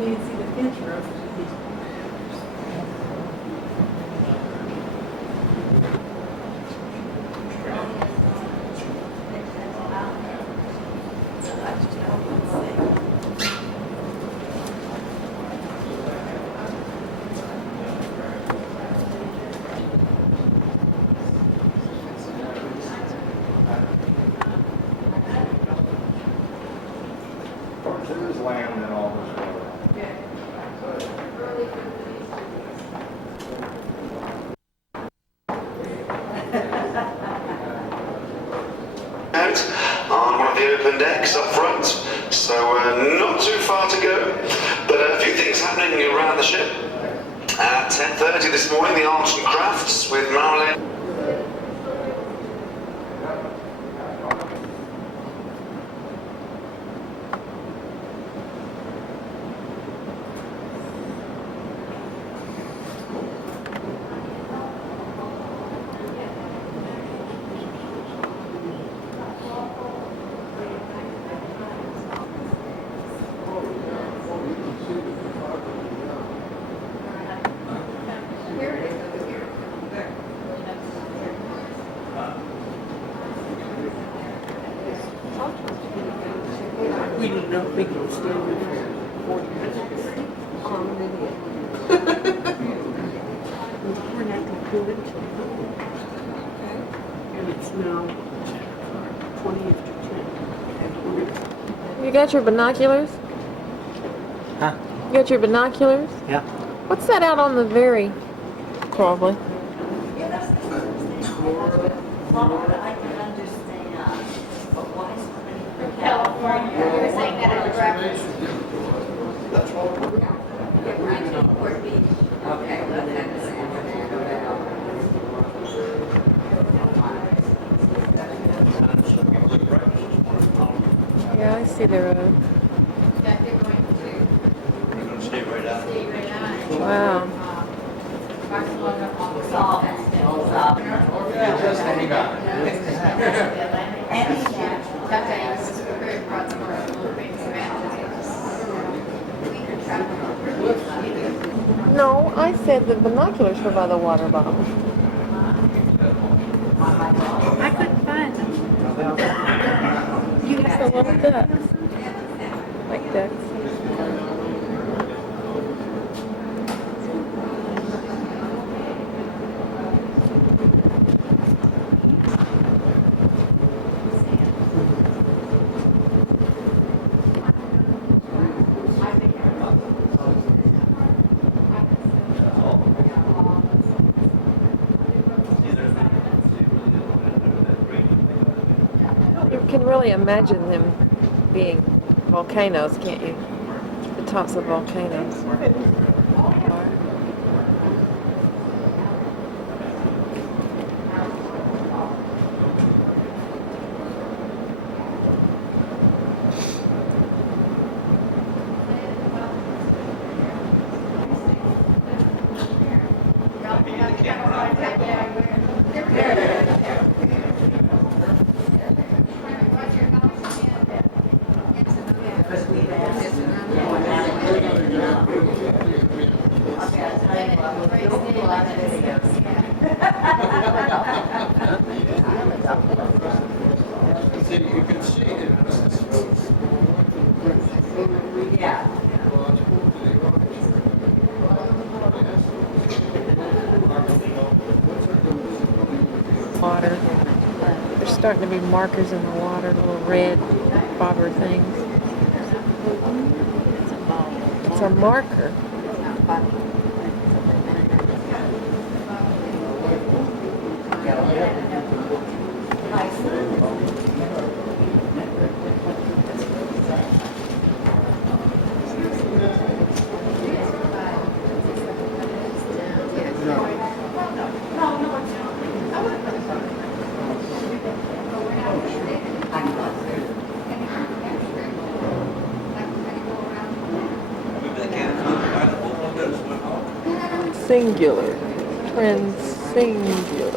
You can see the picture. There's land in all this water. Out on one of the open decks up front, so not too far to go, but a few things happening around the ship. At 10:30 this morning, the Arts and Crafts with Marilyn. We didn't know we could stand there for 40 minutes on video. We're not going to do it until and it's now 20 after 10. You got your binoculars? Huh? You got your binoculars? Yeah. What's that out on the very probably? Florida, I can understand, but why so many from California? You were saying that at the breakfast. Yeah, right in Newport Beach. Okay, well, that's Yeah, I see the road. That they're going to Stay right out. stay right on. Wow. Barcelona, all the Solve it. Just hang on. Sometimes it's very broad commercial things, we could travel. No, I said the binoculars were by the water bottle. I couldn't find them. You have the little ducks. Like ducks. You can really imagine them being volcanoes, can't you? The tops of volcanoes. You can see it. Yeah. Water. There's starting to be markers in the water, little red bobber things. It's a marker. Singular. Singular.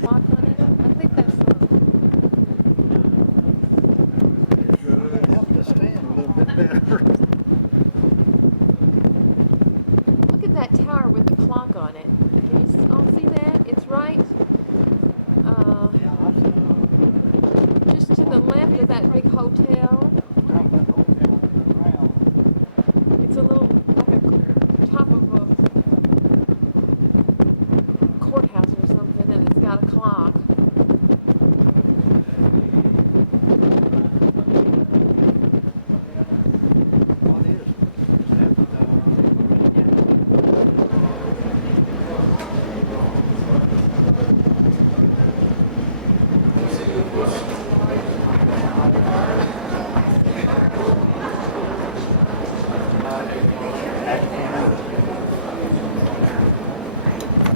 Clock on it? I think that's Help us stand a little bit better. Look at that tower with the clock on it. Can you all see that? It's right just to the left of that big hotel. It's a little like a top of a courthouse or something, and it's got a clock.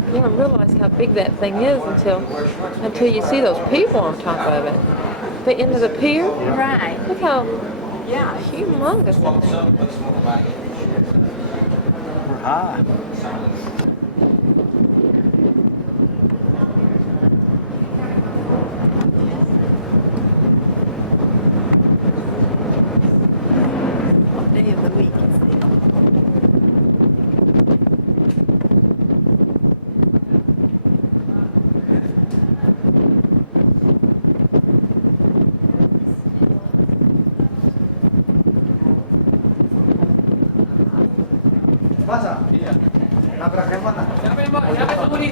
You don't realize how big that thing is until you see those people on top of it. The end of the pier. Right. Look how Yeah. humongous it is. We're high. What day of the week is it? Masa? Iya. Nabrak yang mana? Siapa yang bawa? Siapa yang sembunyi?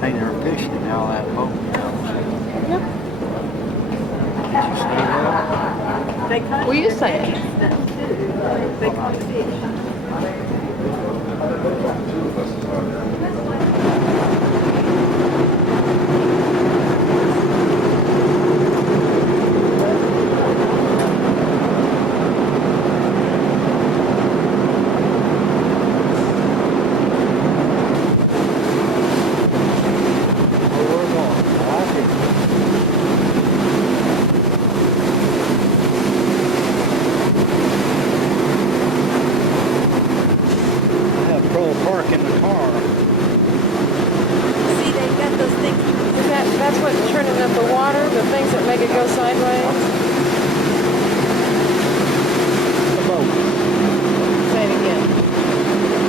Say they're fishing now, that boat. Yep. Did you see that? They cut Were you their saying? necks too. They cut fish. Oh, we're going. I like it. I have Pearl Park in the car. See, they got those things. That's what's churning up the water, the things that make it go sideways. The boat. Say it again.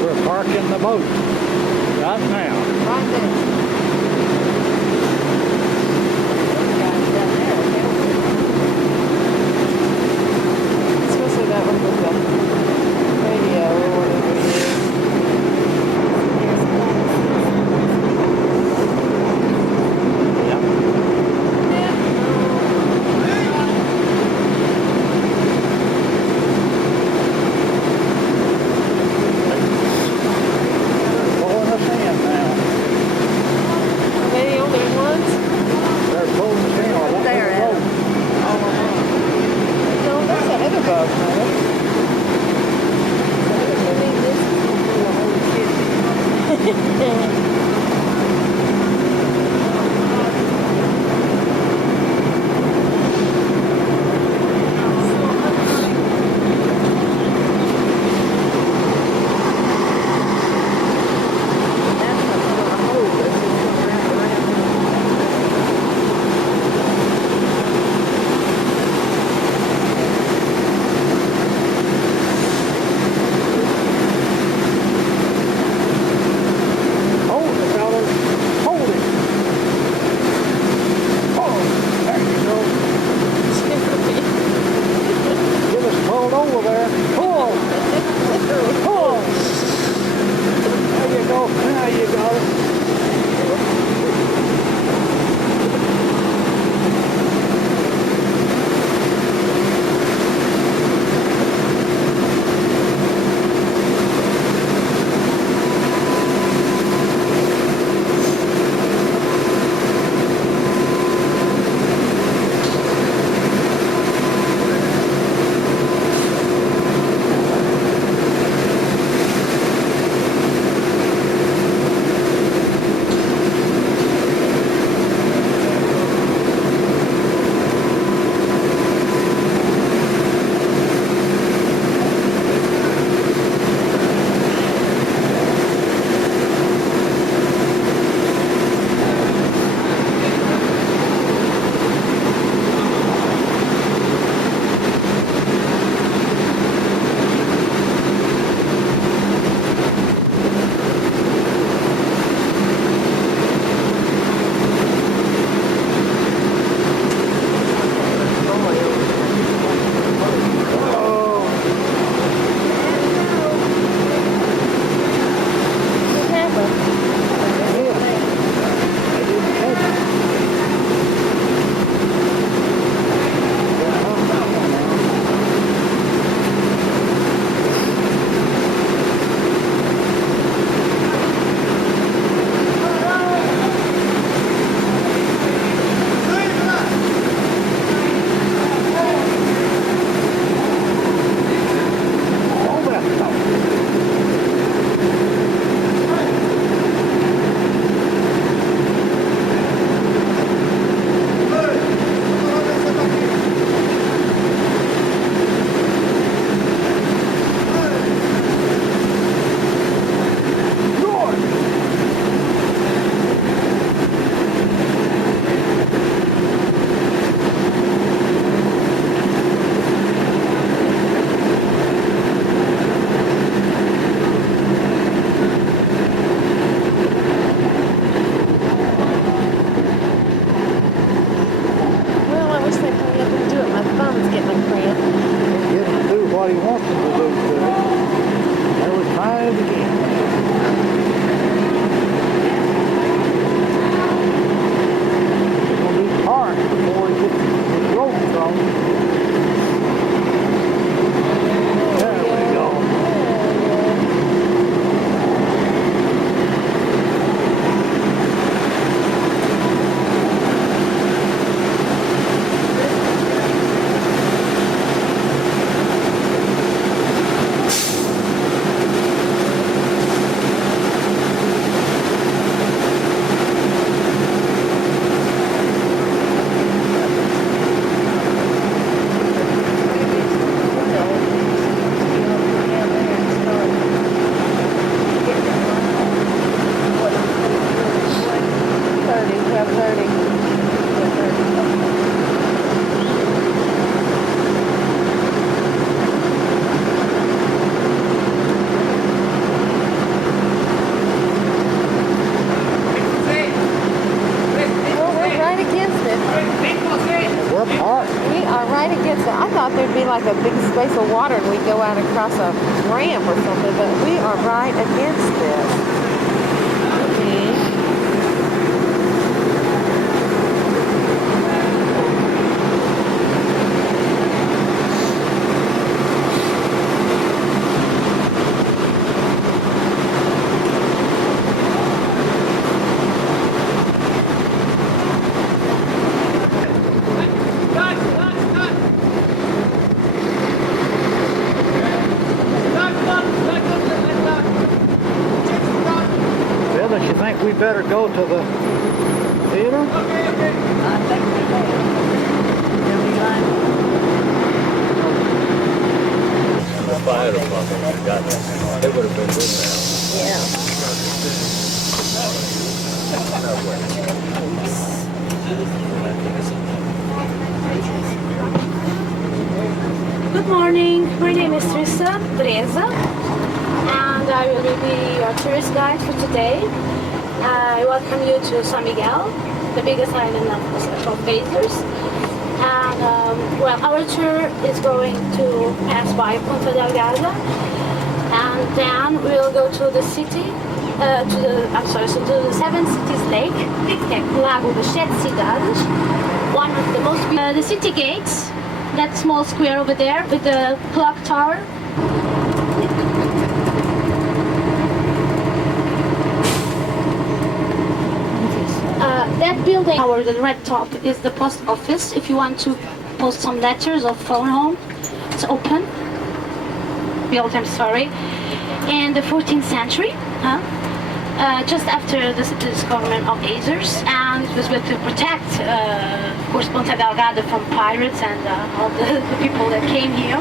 We're parking the boat right now. Right there. Especially that one with the radio or whatever it is. for water and we go out across a ramp or something, but we are right against this. Mhm. Well, don't you think we better go to the theater? I think we will. Every time. The fire department got it. It would have been good now. Yeah. Good morning, my name is Trissa Breza and I will be your tourist guide for today. I welcome you to San Miguel, the biggest island of Azores. And well, our tour is going to pass by Ponta Delgada and then we'll go to the city, to the Seven Cities Lake, Lago das Sete Cidades, one of the most the city gates. That small square over there with the clock tower. That building, or the red top, is the post office. If you want to post some letters or phone home, it's open. Built, I'm sorry, in the 14th century. Just after the discovery of Azores, and it was built to protect, of course, Ponta Delgada from pirates and all the people that came here.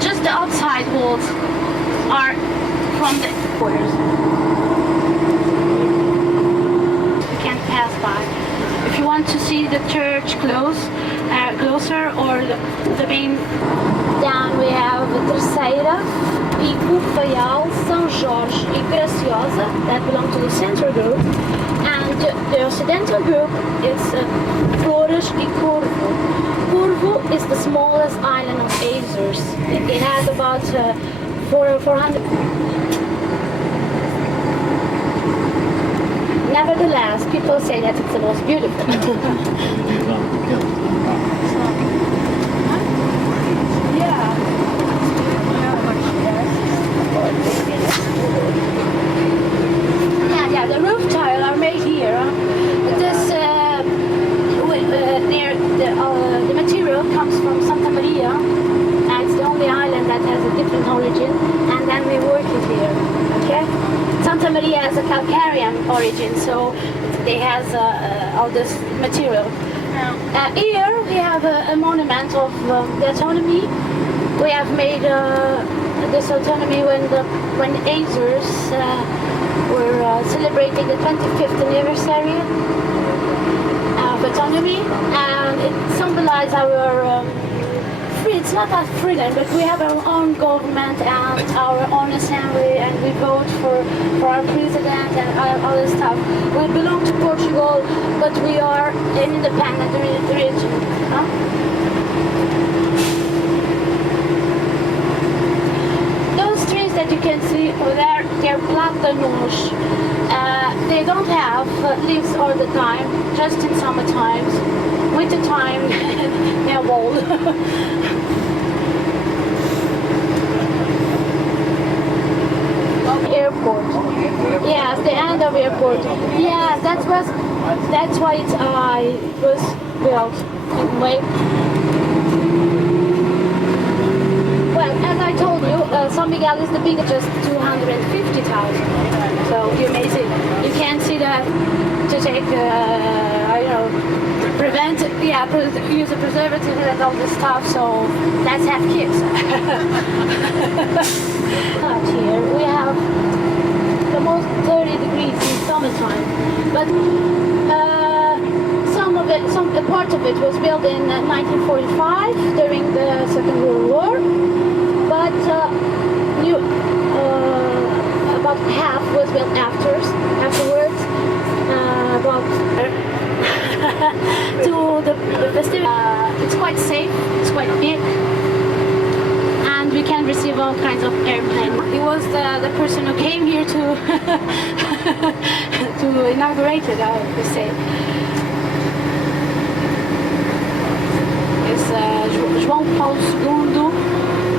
Just the outside walls are from the quarters. You can't pass by. If you want to see the church closer, or the main, down we have Terceira, Pico, Faial, São Jorge e Graciosa, that belong to the central group, and the occidental group is Flores e Corvo. Corvo is the smallest island of Azores. It has about 400. Nevertheless, people say that it's the most beautiful. Yeah, the roof tile are made here. This the material comes from Santa Maria, and it's the only island that has a different origin, and then we work it here. Okay, Santa Maria has a Calcarean origin, so they has all this material. Here we have a monument of the autonomy. We have made this autonomy when Azores were celebrating the 25th anniversary of autonomy, and it symbolizes our free. It's not that freedom, but we have our own government and our own assembly, and we vote for our president and all this stuff. We belong to Portugal, but we are an independent region. That you can see over there, they're platanos. They don't have leaves all the time, just in summer times. Winter time, they're old. Airport. Yes, the end of airport. Yes, that's why it was built in way. Well, as I told you, San Miguel is the biggest, just 250,000. So you may see, you can't see that to take, use a preservative and all this stuff. So let's have kids. Out here we have the most 30 degrees in summertime, but a part of it was built in 1945 during the Second World War. But about half was built afterwards. To the festivity. It's quite safe. It's quite big. all kinds of airplanes. He was the person who came here to to inaugurate it, I would say. It's João Paulo II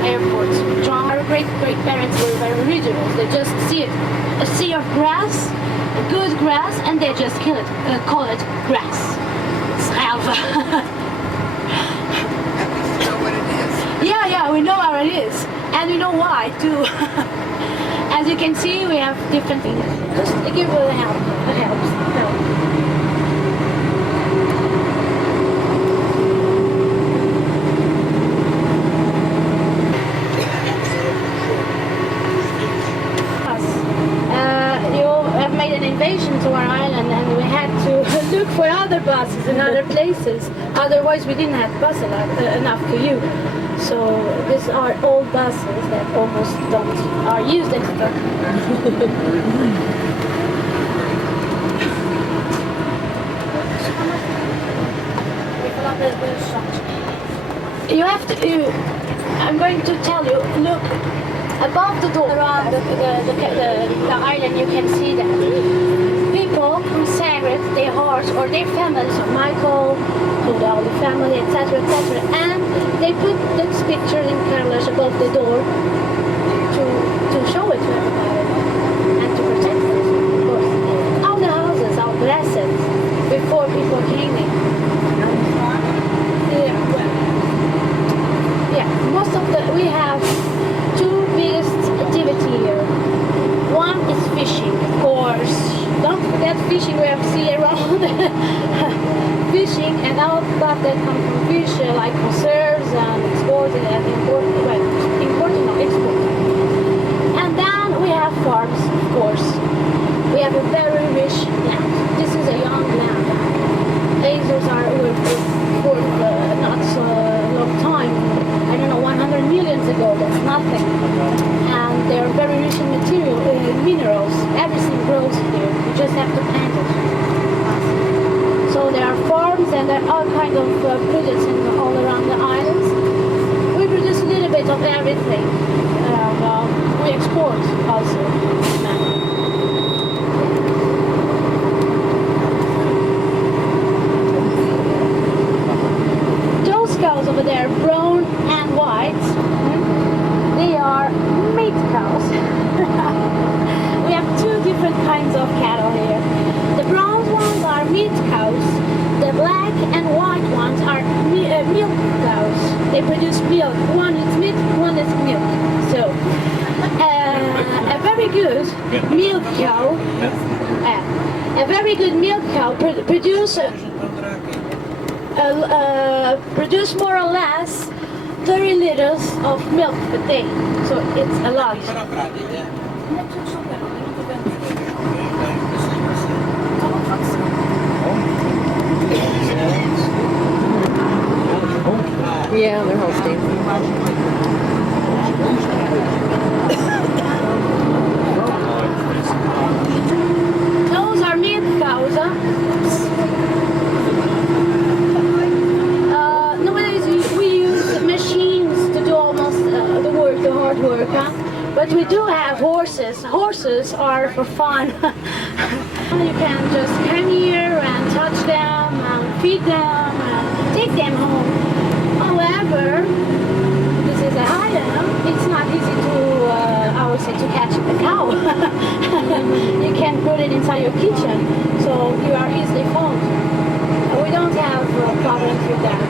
Airport. Our great-great-parents were very religious. They just see it, a sea of grass, a good grass, and they just kill it, call it grass. It's halva. Yeah, we know where it is, and we know why too. As you can see, we have different things. Just to give you a help. It helps. Invasion to our island, and we had to look for other buses in other places. Otherwise, we didn't have bus enough to use. So these are old buses that almost are used anymore. You have to. I'm going to tell you. Look. Above the door, around the island, you can see that people consagrate their horse or their families, so Michael, to the Holy Family, etc., etc., and they put this picture in carriage above the door to show it to everybody and to protect us, of course. All the houses are blessed before people came in. Most of we have biggest activity here. One is fishing, of course. Don't forget fishing, we have sea around. Fishing and all stuff that comes from fish, like conserves and exported and imported, or exported. And then we have farms, of course. We have a very rich land. This is a young land. Azores are for not so long time. I don't know, 100 millions ago, that's nothing. And they're very rich in minerals. Everything grows here. You just have to plant it. So there are farms and there are all kinds of products all around the islands. We produce a little bit of everything. We export also. Cows over there, brown and white, they are meat cows. We have two different kinds of cattle here. The brown ones are meat cows, the black and white ones are milk cows. They produce milk. One is meat, one is milk. So a very good milk cow, produce more or less 30 liters of milk per day, so it's a lot. Yeah, they're Holstein. Those are milk cows, but we do have horses. Horses are for fun. You can just come here and touch them and feed them and take them home. However, this is a island. It's not easy to, I would say, to catch a cow. You can put it inside your kitchen, so you are easily found. We don't have problems with that.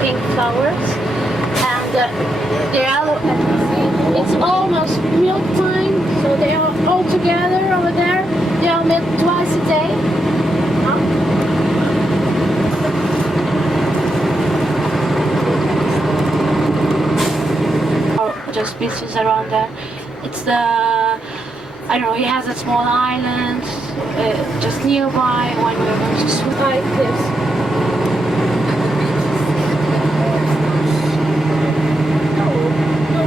Pink flowers, and it's almost milk time, so they are all together over there. They are milked twice a day. Just beaches around there. It's the, I don't know, it has a small island just nearby when we're going to swim like this.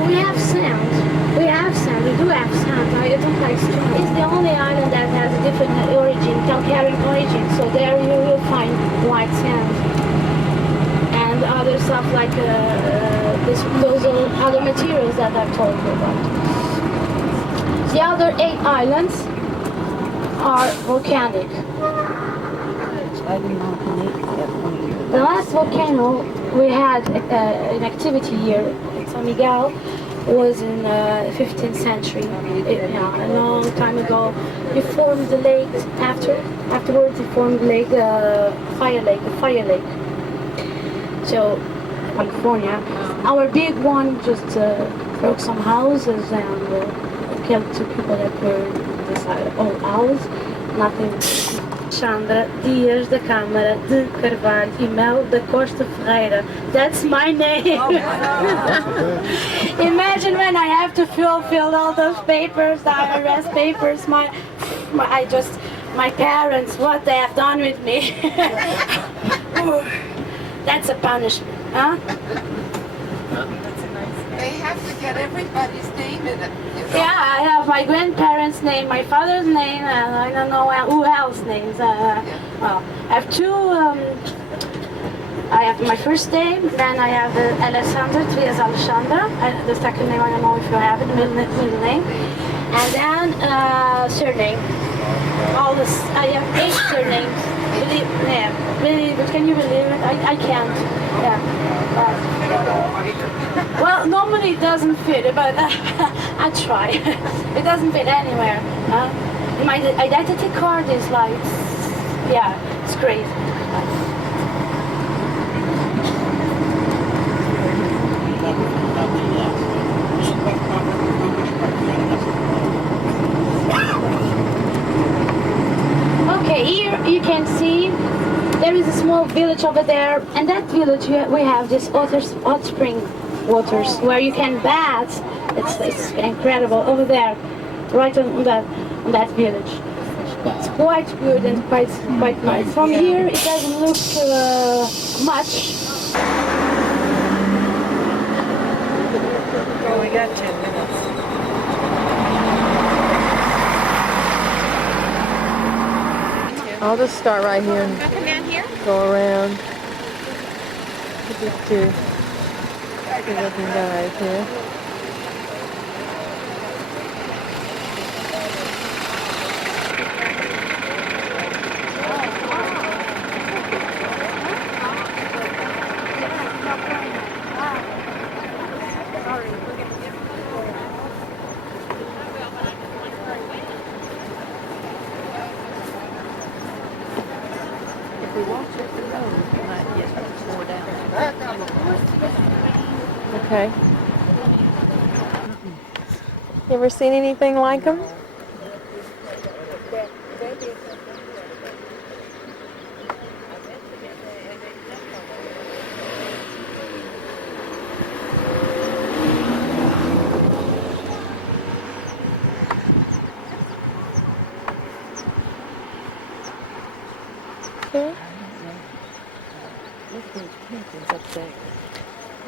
We have sand. So there you will find white sand and other stuff like those are other materials that I've told you about. The other 8 islands are volcanic. The last volcano we had an activity here at San Miguel was in 15th century. A long time ago. You formed the lake afterwards you formed the lake, the fire lake. So, California. Our big one just broke some houses and killed 2 people that were inside old house. Nothing. Sandra Dias da Câmara de Carvalho e Mel da Costa Ferreira. That's my name. Imagine when I have to fill all those papers, the IRS papers, my parents, what they have done with me. That's a punishment, huh? They have to get everybody's name in it. Yeah, I have my grandparents' name, my father's name, and I don't know who else names. Well, I have 2. I have my first name, then I have Alessandra, Trias Alexandra. The second name I don't know if you have it, the middle name, and then surname. All this, I have 8 surnames. Really, but can you believe it? I can't. Yeah. Well, normally it doesn't fit, but I try. It doesn't fit anywhere. My identity card is like, yeah, it's crazy. Okay, here you can see there is a small village over there, and that village we have this hot spring waters where you can bath. It's incredible over there, right on that village. It's quite good and quite nice. From here it doesn't look much. Oh, we got 10 minutes. I'll just start right here and Come down here. go around. These 2 good-looking guys here. Okay. You ever seen anything like them? Okay.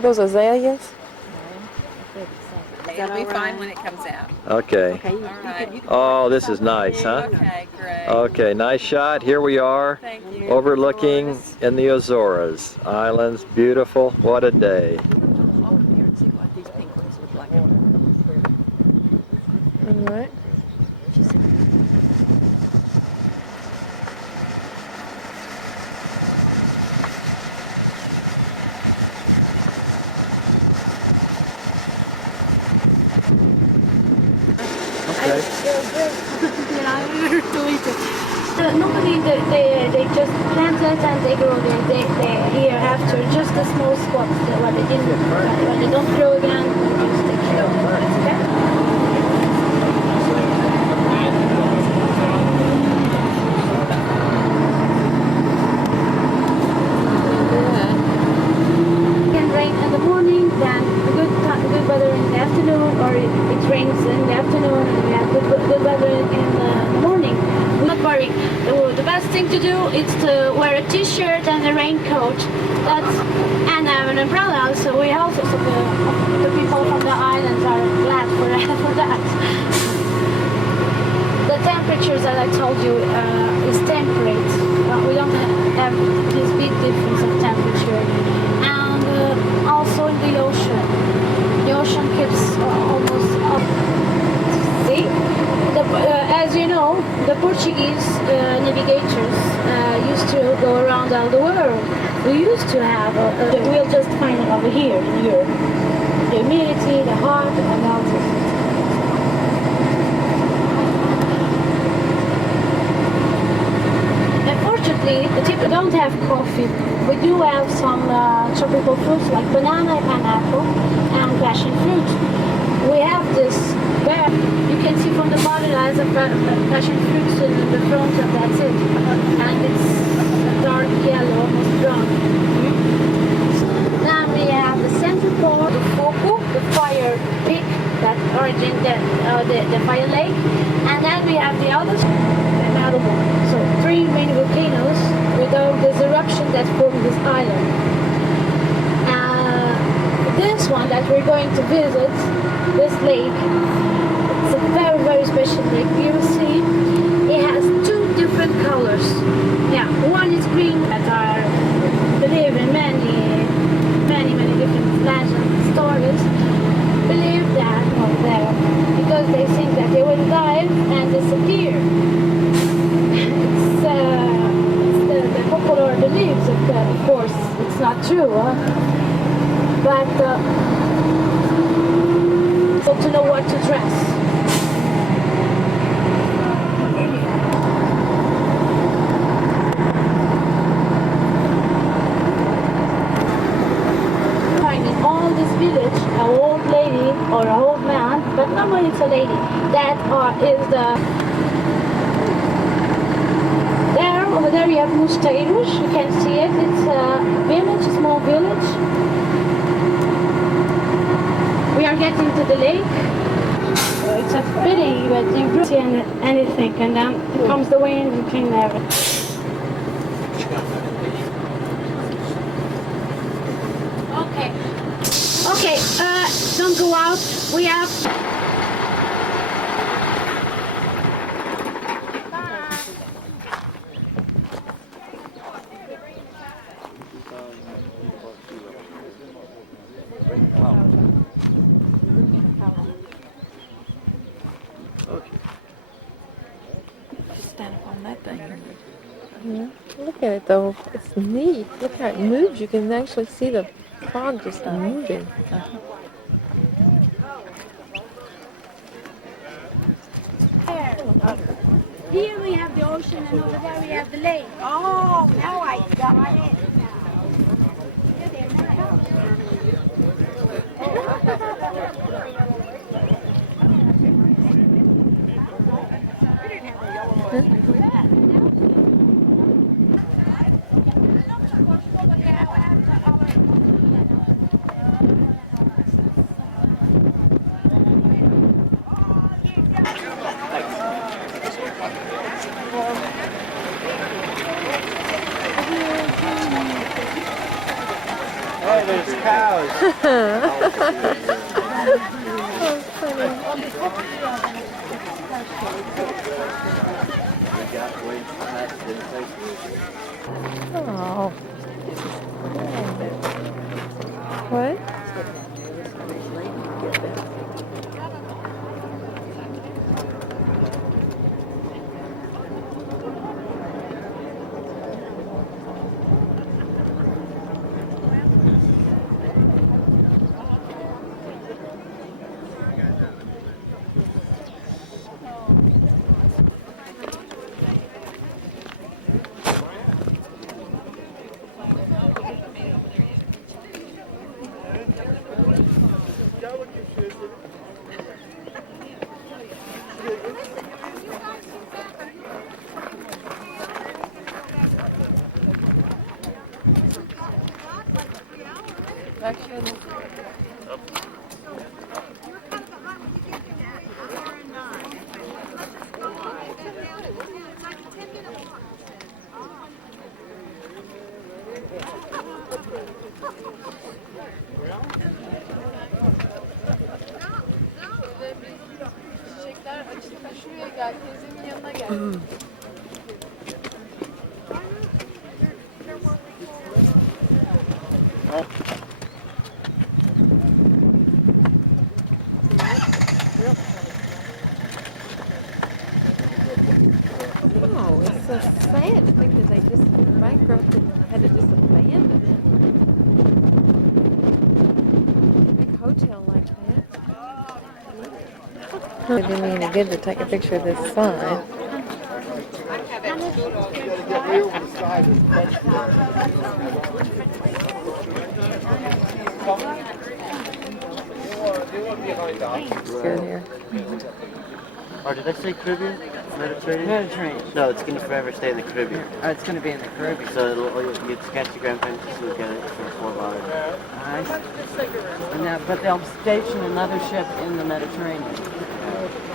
Those azaleas? It'll be fine when it comes out. Okay. All right. Oh, this is nice, huh? Okay, great. Okay, nice shot. Here we are, Thank you. overlooking in the Azores Islands. Beautiful. What a day. All right. Normally they just plant it and they grow again. They here after just the small spots where they didn't when they don't grow again, they just take care of it. Okay? It can rain in the morning, then good weather in the afternoon, or it rains in the afternoon and we have good weather in the morning. Not worry. The best thing to do is to wear a t-shirt and a raincoat. And have an umbrella. So we also, so the people from the islands are glad for that. the temperatures that I told you is temperate. We don't have this big difference of temperature. And also in the ocean. The ocean keeps almost up. See? As you know, the Portuguese navigators used to go around all the world. We used to have, we'll just find it over here in Europe. The humidity, the hot, and all this. Unfortunately, the people don't have coffee. We do have some tropical fruits like banana, pineapple, and passion fruit. We have this there. You can see from the bottle as a passion fruits in the front, and that's it. And it's dark yellow, almost brown. Then we have the central part, the foco, the fire peak, that origin, the fire lake. And then we have the other, the Malibu. So 3 main volcanoes with all this eruption that formed this island. This one that we're going to visit, this lake, it's a very, very special lake. You will see it has 2 different colors. Yeah, one is green, that are believe in many different legends, stories. Believe that over there because they think that they will dive and disappear. It's the popular beliefs, of course. It's not true, but to know what to dress. Finding all this village, an old lady or an old man, but normally it's a lady, that is the... Over there you have Mosteiros, you can see it, it's a village, a small village. We are getting to the lake. It's a pity, but you don't see anything, and then comes the wind, you can never. Okay, don't go out, we have... Stand up on that thing. Yeah. Look at it though. It's neat. Look how it moves. You can actually see the fog just moving. Here we have the ocean and over there we have the lake. Oh, now I got it. Oh, there's cows. Oh. What? Şuraya gel, teyzemin yanına gel. Oh, it's so sad to think that they just bankrupted and had to just abandon it. Big hotel like that. It did me any good to take a picture of this sign. It's good here. Or did I say Caribbean? Mediterranean? Mediterranean. No, it's going to forever stay in the Caribbean. Oh, it's going to be in the Caribbean. So you get sketch your grandparents, you'll get it for $4. Nice. And now, but they'll station another ship in the Mediterranean.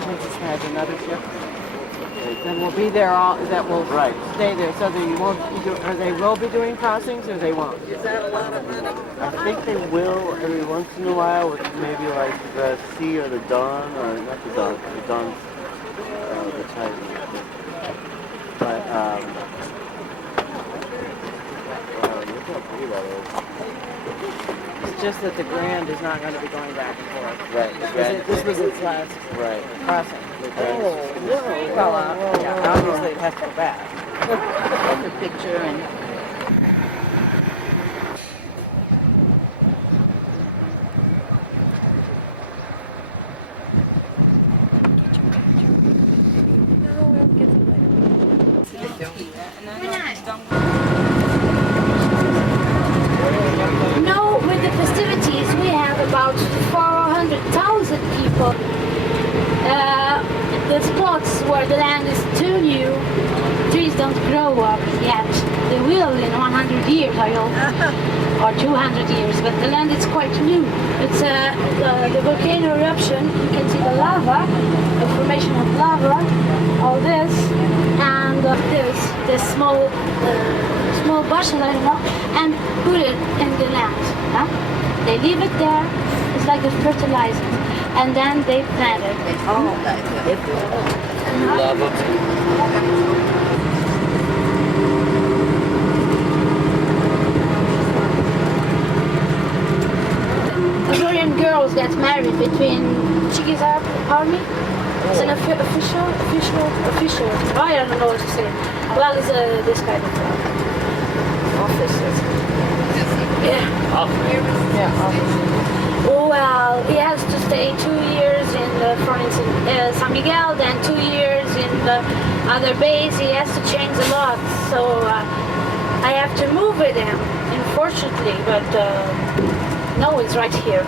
Princess has another ship that will be there all, that will stay there, so that you won't do, or they will be doing crossings or they won't. I think they will every once in a while with maybe like the Sea or the Dawn, or not the Dawn, the Dawn's the Titan. But, look how pretty that is. It's just that the Grand is not going to be going back and forth. Right. This was its last crossing. Really? Well, yeah, obviously it has to go back. The picture and... No, with the festivities we have about 400,000 people. The spots where the land is too new, trees don't grow up yet. They will in 100 years, I hope, or 200 years, but the land is quite new. It's the volcano eruption, you can see the lava, the formation of lava, all this, and this small bushel, I don't know, and put it in the land. Huh? They leave it there, it's like a fertilizer, and then they plant it. Ivorian girls get married between Portuguese army. It's an official. I don't know what to say. Well, it's this kind of office. Yeah. Well, he has to stay 2 years in, for instance, San Miguel, then 2 years in the other base. He has to change a lot, so I have to move with him, unfortunately. But no, it's right here.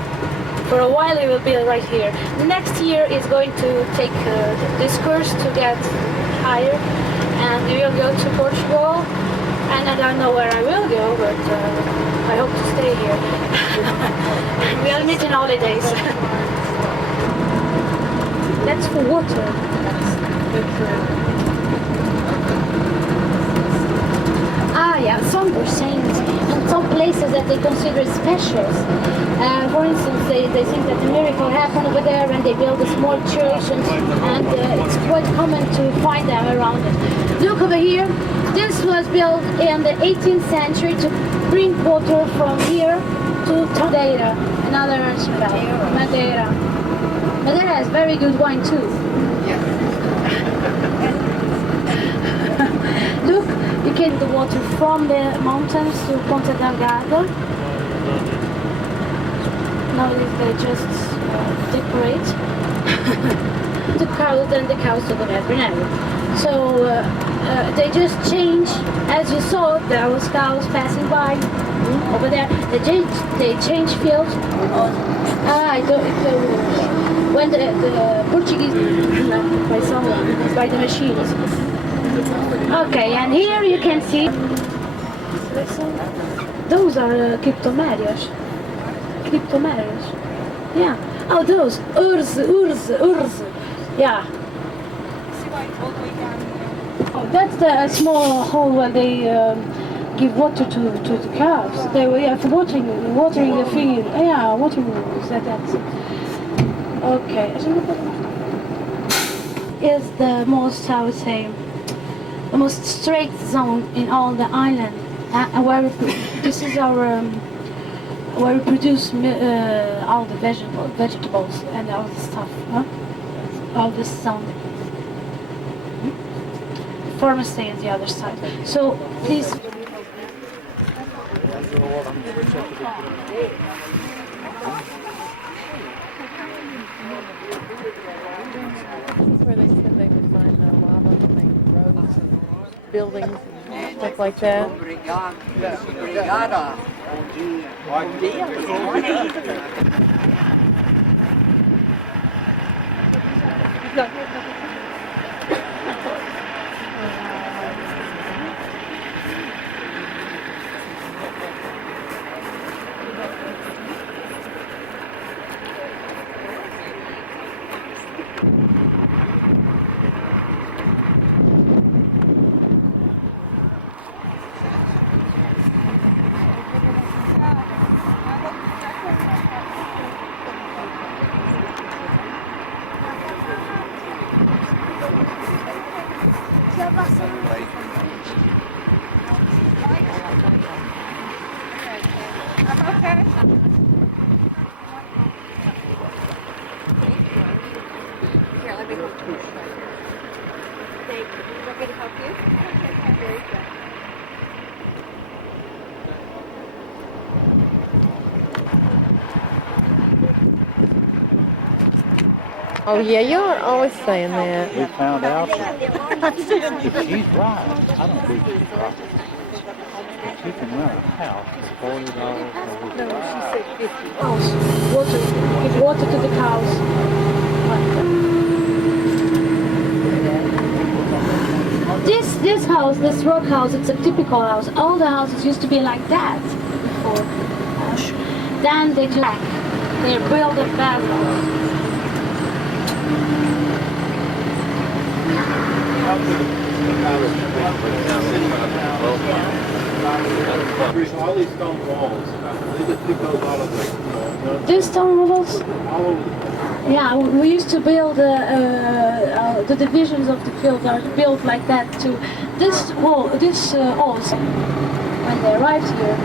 For a while, he will be right here. Next year, he's going to take this course to get higher, and we will go to Portugal. And I don't know where I will go, but I hope to stay here. We'll meet in holidays. That's for water. Some were saying in some places that they consider specials. For instance, they think that a miracle happened over there and they build a small church, and it's quite common to find them around it. Look over here. This was built in the 18th century to bring water from here to Madeira, another archipelago, Madeira. Madeira has very good wine too. Look, you get the water from the mountains to Ponta Delgado. Nowadays they just decorate the cows and the cows to the veterinary. So they just change, as you saw, there was cows passing by over there. They change fields. When the Portuguese by someone, by the machines. Okay, and here you can see those are cryptomerias. Yeah. Oh, those urs. Yeah. Oh, that's the small hole where they give water to the cows. They for watering the field. Yeah, watering. That's it. Okay. is the most, I would say, the most straight zone in all the island. Where this is our where we produce all the vegetables and all the stuff. Huh? All this zone. Farmers stay on the other side. So please. Where they said they would mine the lava to make roads and buildings and stuff like that. Obrigada. Bom dia. Oh yeah, you're always saying that. We found out that if she's right, I don't believe she's right. She can rent a house for $40 a week. No, she said 50. Cows, water, give water to the cows. This house, this rock house, it's a typical house. All the houses used to be like that before. Then they built a bedrock. All these stone walls, they just pick those out of These stone walls? Yeah, we used to build the divisions of the field are built like that too. This wall, this walls, when they arrived here.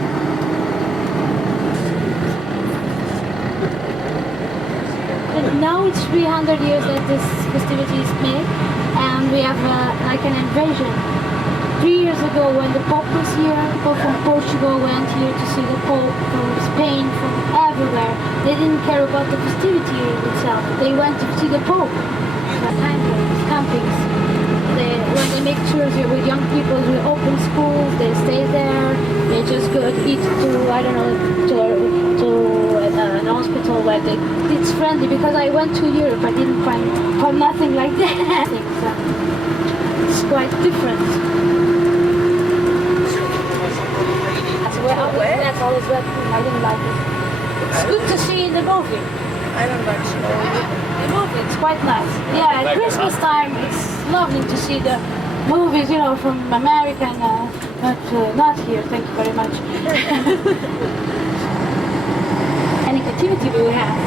And now it's 300 years that this festivity is made, and we have like an invasion. 3 years ago, when the Pope was here, people from Portugal went here to see the Pope, from Spain, from everywhere. They didn't care about the festivity itself. They went to see the Pope. Campings. When they make tours here with young people, we open schools, they stay there, they just go eat to, I don't know, to an hospital where it's friendly, because I went to Europe, I didn't find nothing like that. It's quite different. That's all is wet. I didn't like it. It's good to see the movie. I don't like snow. The movie, it's quite nice. Yeah, at Christmas time, it's lovely to see the movies, you know, from America, but not here. Thank you very much. Any activity do we have?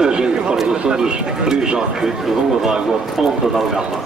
Agente para os Açores, Frijoque, Rua d'Água, Ponta da Algama.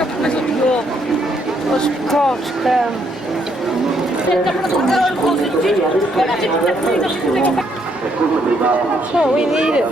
That's what we needed.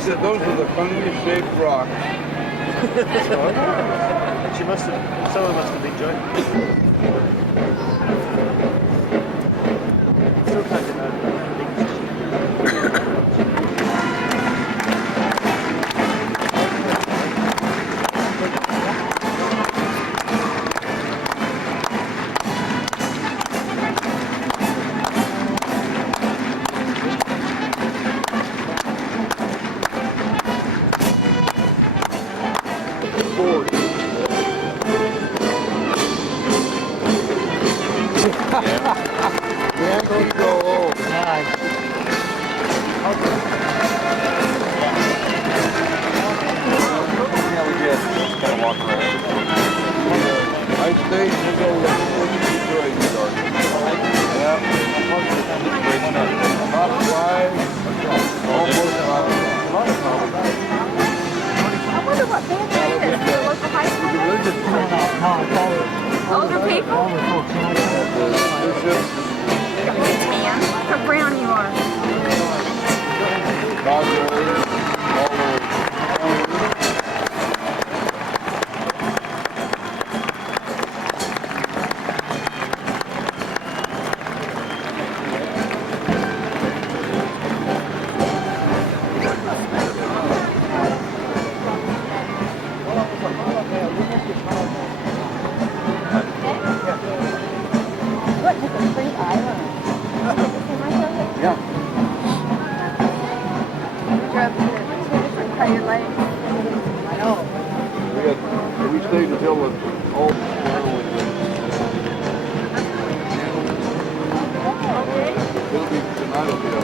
She said those were the funniest shaped rocks. She must have, someone must have enjoyed it. Still kind of I stayed until the grade started. Yeah. About 5, almost 5. I wonder what band that is. The local high school band? Older people? Man, how brown you are. We stayed until the all it'll be tonight will be a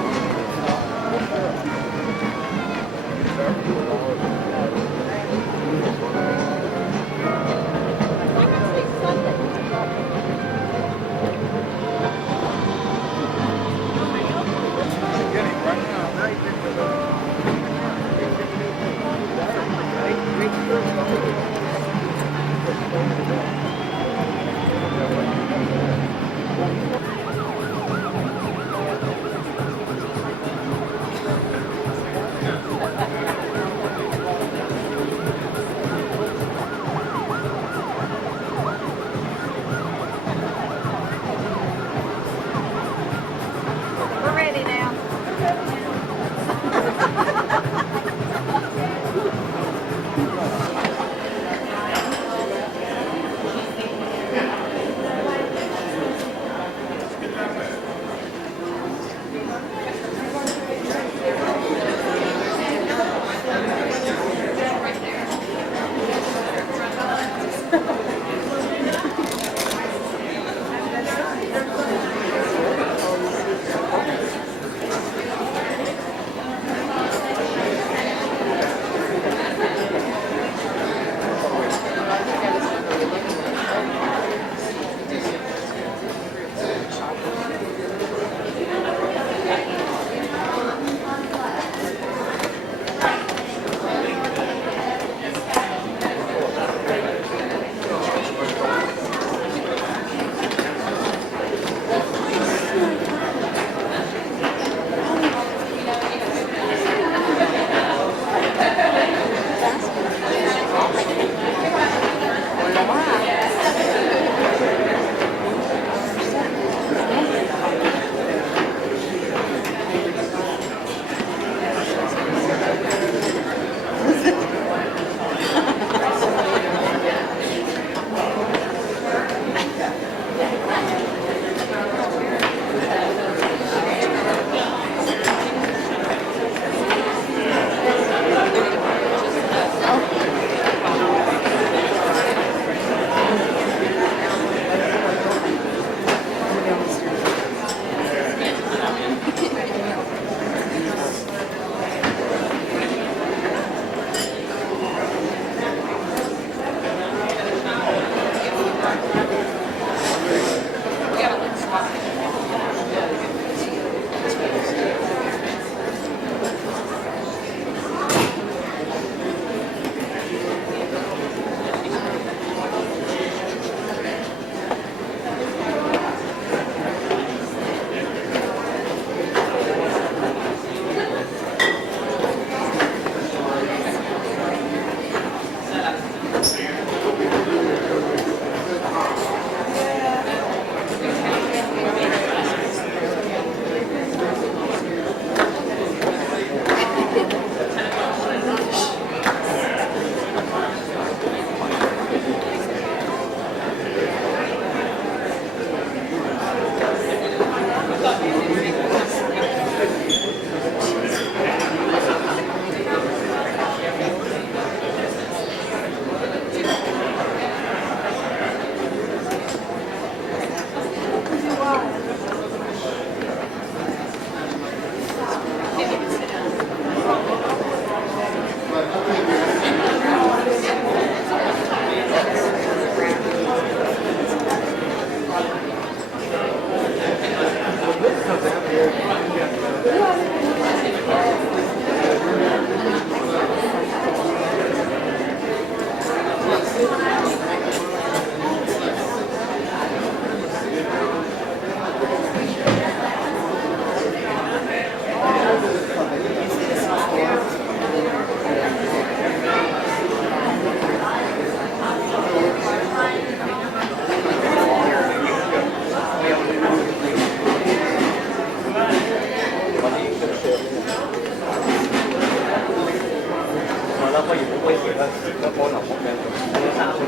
啦，不如唔好威脅啦，個可能冇命，你三歲。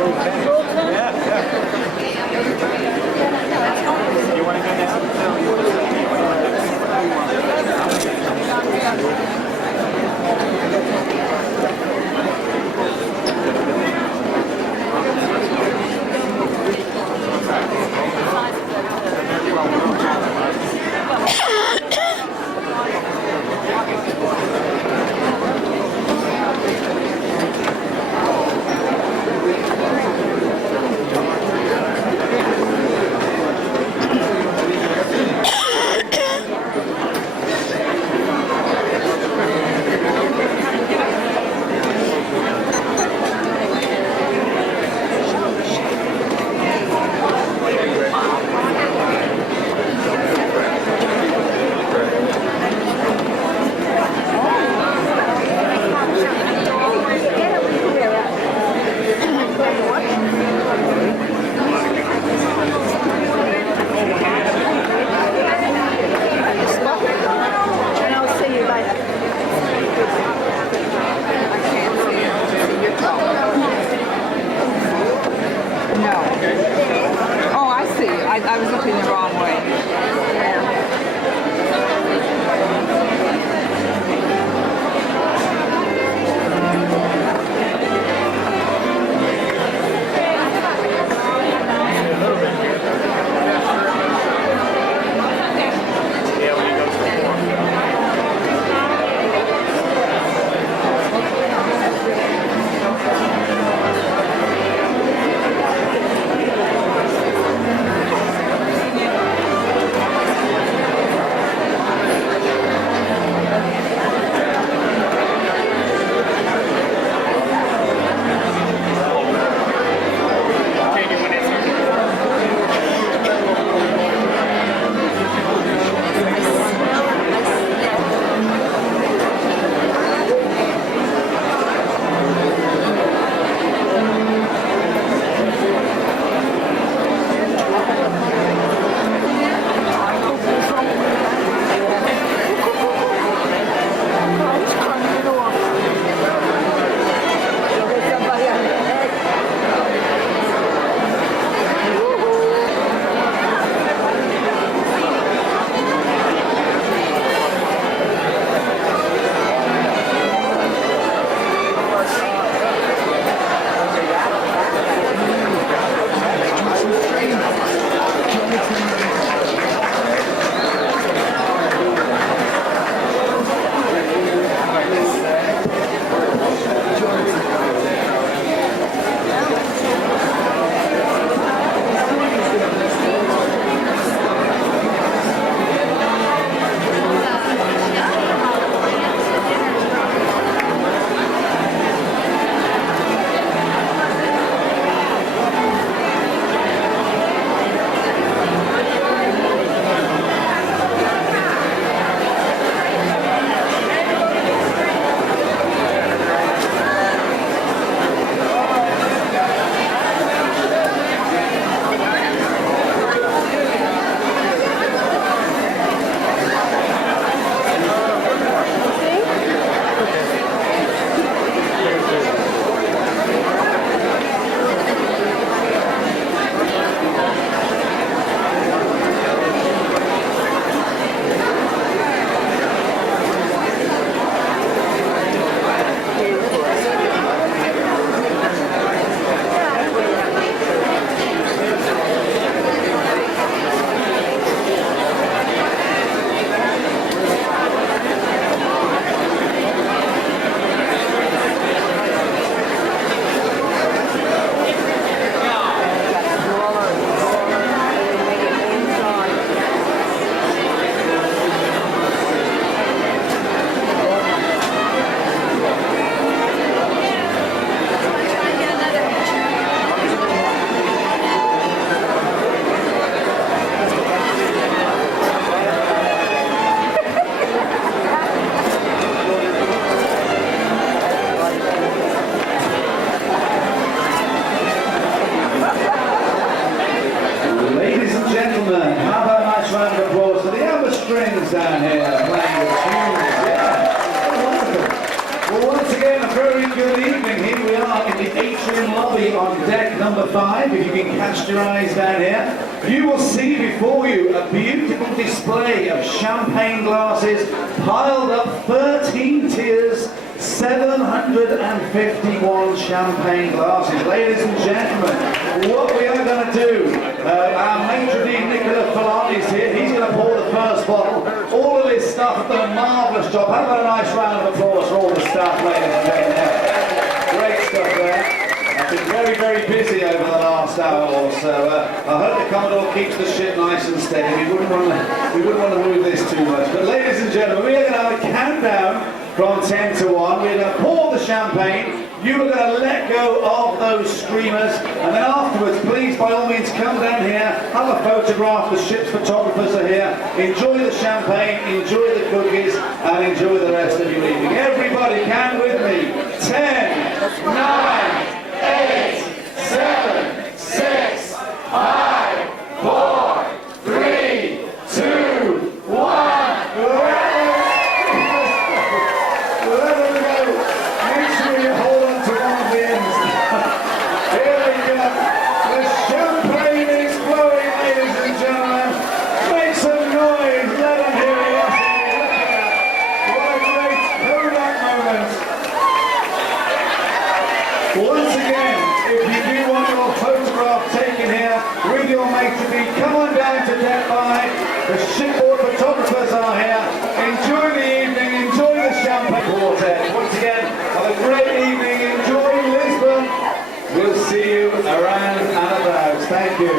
You want to go down? deck number 5, if you can cast your eyes down here, you will see before you a beautiful display of champagne glasses piled up 13 tiers, 751 champagne glasses. Ladies and gentlemen, what we are going to do, our maitre d' Nicola Fallotti is here. He's going to pour the first bottle. All of this stuff has done a marvellous job. How about a nice round of applause for all the staff, ladies and gentlemen. Great stuff there. I've been very, very busy over the last hour or so. I hope the Commodore keeps the ship nice and steady. We wouldn't want to move this too much. But ladies and gentlemen, we are going to have a countdown from 10 to 1. We're going to pour the champagne. You are going to let go of those streamers, and then afterwards, please, by all means, come down here, have a photograph. The ship's photographers are here. Enjoy the champagne, enjoy the cookies, and enjoy the rest of your evening. Everybody, can with me. 10, 9, 8, 7, 6, 5, 4, 3, 2, 1. Once again, if you do want your photograph taken here with your maitre d', come on down to deck 5. The shipboard photographers are here. Enjoy the evening, enjoy the champagne quartet. Once again, have a great evening, enjoy Lisbon. We'll see you around and about. Thank you.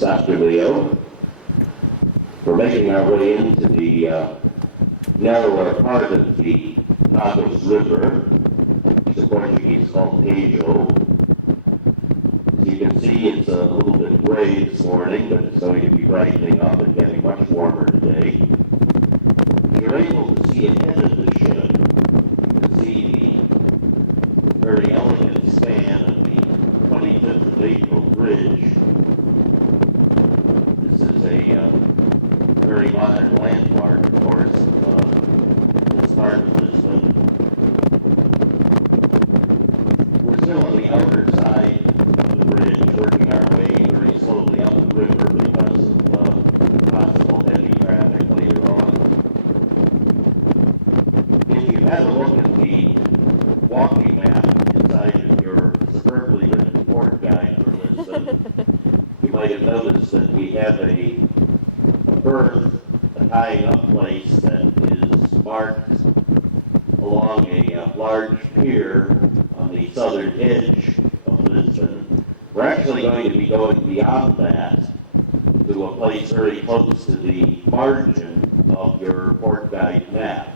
Dr. Leo. We're making our way into the narrower part of the Tagus River. It's a Portuguese called Tejo. As you can see, it's a little bit gray this morning, but it's going to be brightening up and getting much warmer today. You're able to see ahead of the ship. You can see the very elegant span of the 25th of April Bridge. This is a very modern landmark, of course, this part of Lisbon. We're still on the outer side of the bridge, working our way very slowly up the river because of possible heavy traffic later on. If you had a look at the walking map inside of your superbly written port guide for Lisbon, you might have noticed that we have a berth, a tying up place that is marked along a large pier on the southern edge of Lisbon. We're actually going to be going beyond that to a place very close to the margin of your port guide map.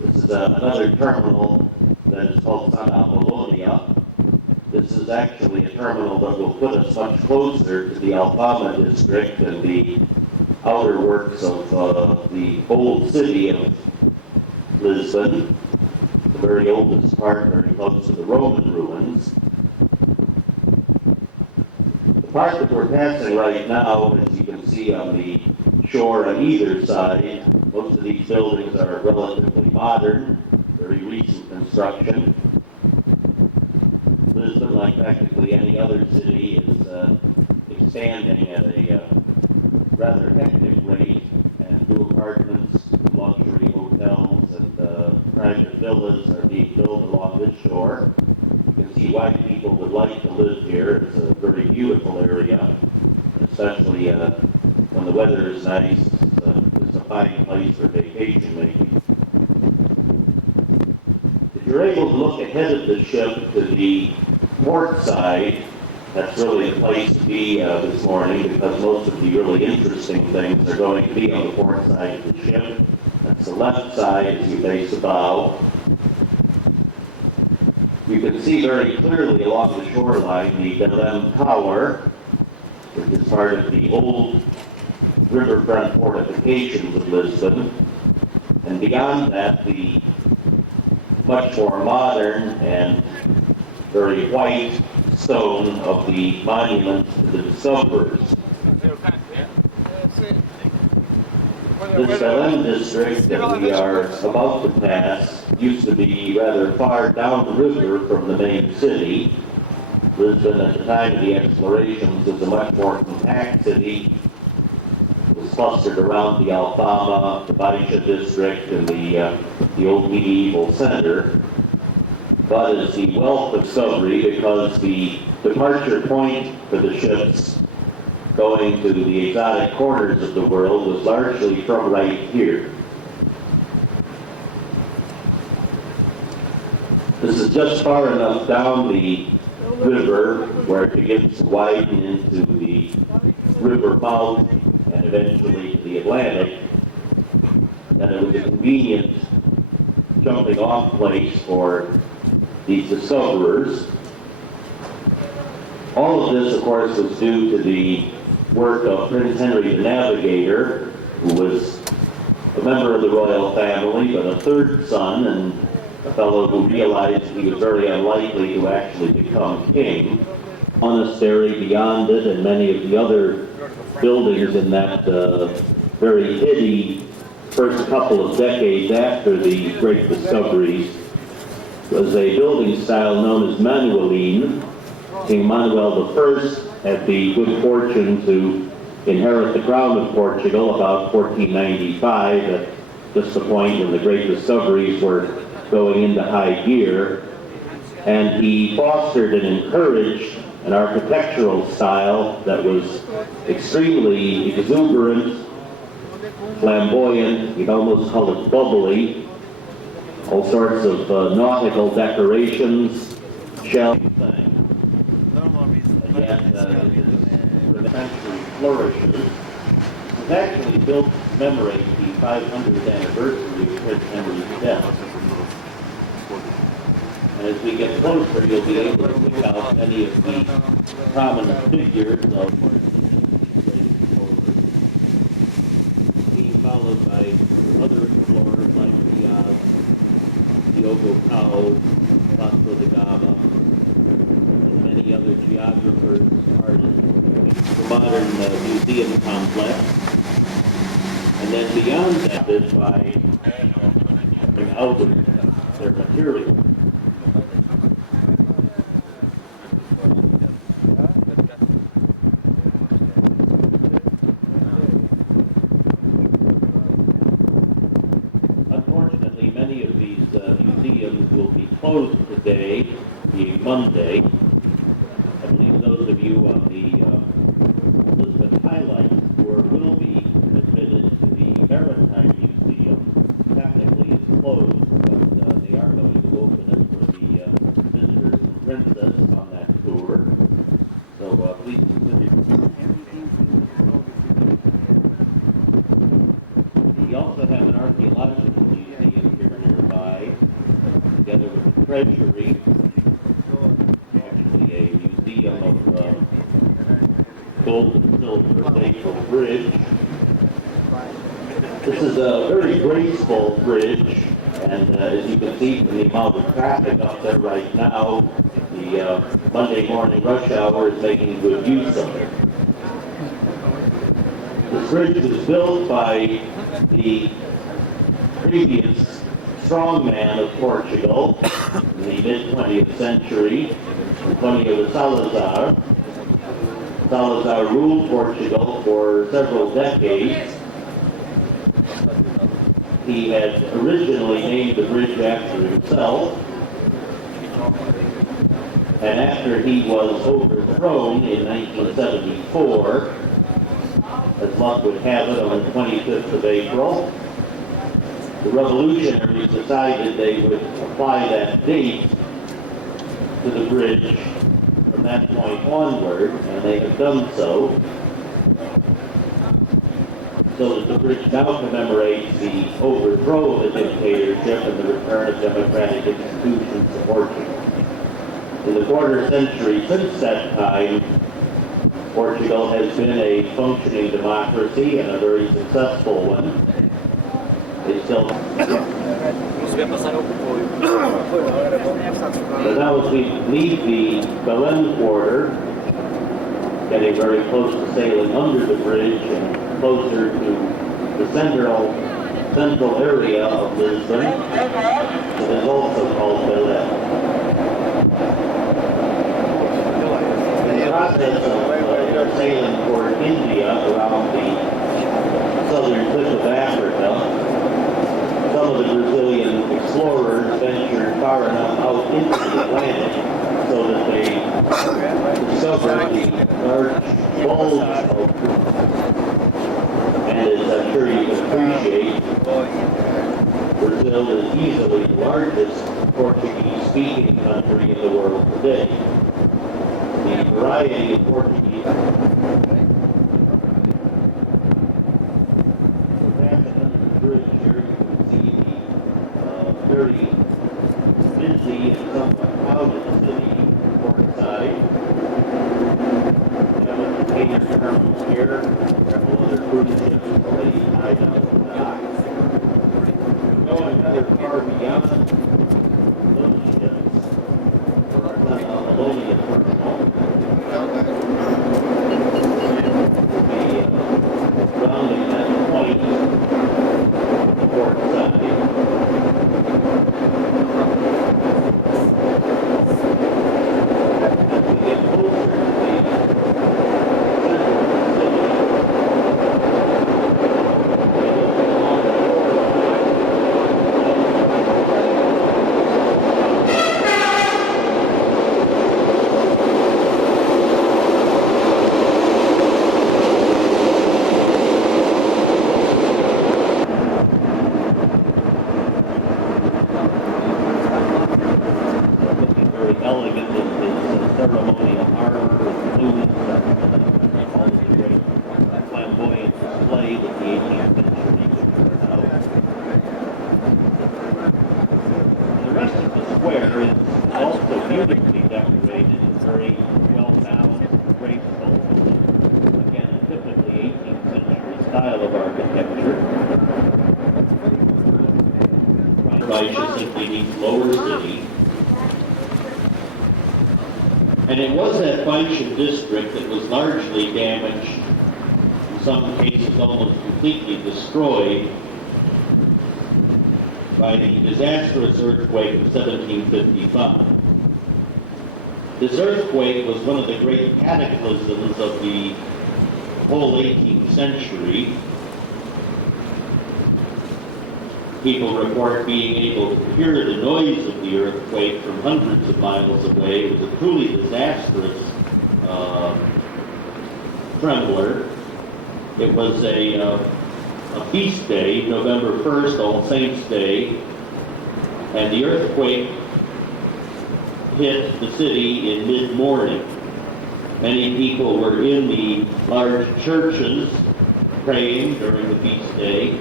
This is another terminal that is called Santa Apollonia. area. This is actually a terminal that will put us much closer to the Alfama district and the outer works of the old city of Lisbon, the very oldest part, very close to the Roman ruins. The part that we're passing right now, as you can see on the shore on either side, most of these buildings are relatively modern, very recent construction. Lisbon, like practically any other city, is expanding at a rather hectic rate, and new apartments, luxury hotels, and private villas are being built along this shore. You can see why people would like to live here. It's a very beautiful area, especially when the weather is nice. It's a fine place for vacation making. If you're able to look ahead of the ship to the port side, that's really the place to be this morning, because most of the really interesting things are going to be on the port side of the ship. That's the left side as you face the bow. You can see very clearly along the shoreline the Belém Tower, which is part of the old riverfront fortifications of Lisbon. And beyond that, the much more modern and very white stone of the monument to the discoverers. This Belém district that we are about to pass used to be rather far down the river from the main city. Lisbon, at the time of the explorations, was a much more compact city. It was clustered around the Alfama, the Baixa district, and the old medieval center. But as the wealth of discovery, because the departure point for the ships going to the exotic corners of the world was largely from right here. This is just far enough down the river where it begins to widen into the river mouth and eventually to the Atlantic, that it was a convenient jumping off place for these discoverers. All of this, of course, was due to the work of Prince Henry the Navigator, who was a member of the royal family, but a third son, and a fellow who realized he was very unlikely to actually become king. Monastery beyond it, and many of the other buildings in that very hitty first couple of decades after the great discoveries was a building style known as Manueline. King Manuel I had the good fortune to inherit the crown of Portugal about 1495, at just the point when the great discoveries were going into high gear. And he fostered and encouraged an architectural style that was extremely exuberant, flamboyant, you'd almost call it bubbly, all sorts of nautical decorations, shells, and yet the century flourishes. It was actually built to commemorate the 500th anniversary of Prince Henry's death. And as we get closer, you'll be able to pick out many of the prominent figures of being followed by other explorers like Diaz, Diogo Cao, Vasco da Gama, and many other geographers, artists, the modern museum complex. And then beyond that is by bring out their material. Unfortunately, many of these museums will be closed today, being Monday. I believe those of you on the Lisbon Highlights tour will be admitted to the Maritime Museum. Technically it's closed, but they are going to open it for the visitors and princess on that tour. So please consider. We also have an archaeological museum here nearby, together with the treasury. medium of gold and silver April Bridge. This is a very graceful bridge, and as you can see from the amount of traffic up there right now, the Monday morning rush hour is making good use of it. This bridge was built by the previous strongman of Portugal in the mid-20th century, Antonio de Salazar. Salazar ruled Portugal for several decades. He had originally named the bridge after himself, and after he was overthrown in 1974, as luck would have it, on the 25th of April, the revolutionaries decided they would apply that date to the bridge from that point onward, and they have done so. So that the bridge now commemorates the overthrow of the dictatorship and the return of democratic institutions to Portugal. In the quarter century since that time, Portugal has been a functioning democracy and a very successful one. They still... But now as we leave the Belém quarter, getting very close to sailing under the bridge and closer to the central area of Lisbon, it is also called Belém. In the process of sailing toward India around the southern tip of Africa, some of the Brazilian explorers ventured far enough out into the Atlantic so that they discovered the large bulge of, and as I'm sure you can appreciate, Brazil is easily the largest Portuguese-speaking country in the world today. The variety of Portuguese very busy and somewhat crowded city port side. We have a container terminal here, several other cruise ships already tied up in the dock. Going another far beyond those ships, for our Ammonia terminal. We'll be rounding that point on the port side. And it was that Baisha district that was largely damaged, in some cases almost completely destroyed, by the disastrous earthquake of 1755. This earthquake was one of the great cataclysms of the whole 18th century. People report being able to hear the noise of the earthquake from hundreds of miles away. It was a truly disastrous trembler. It was a feast day, November 1st, All Saints' Day, and the earthquake hit the city in mid-morning. Many people were in the large churches praying during the feast day,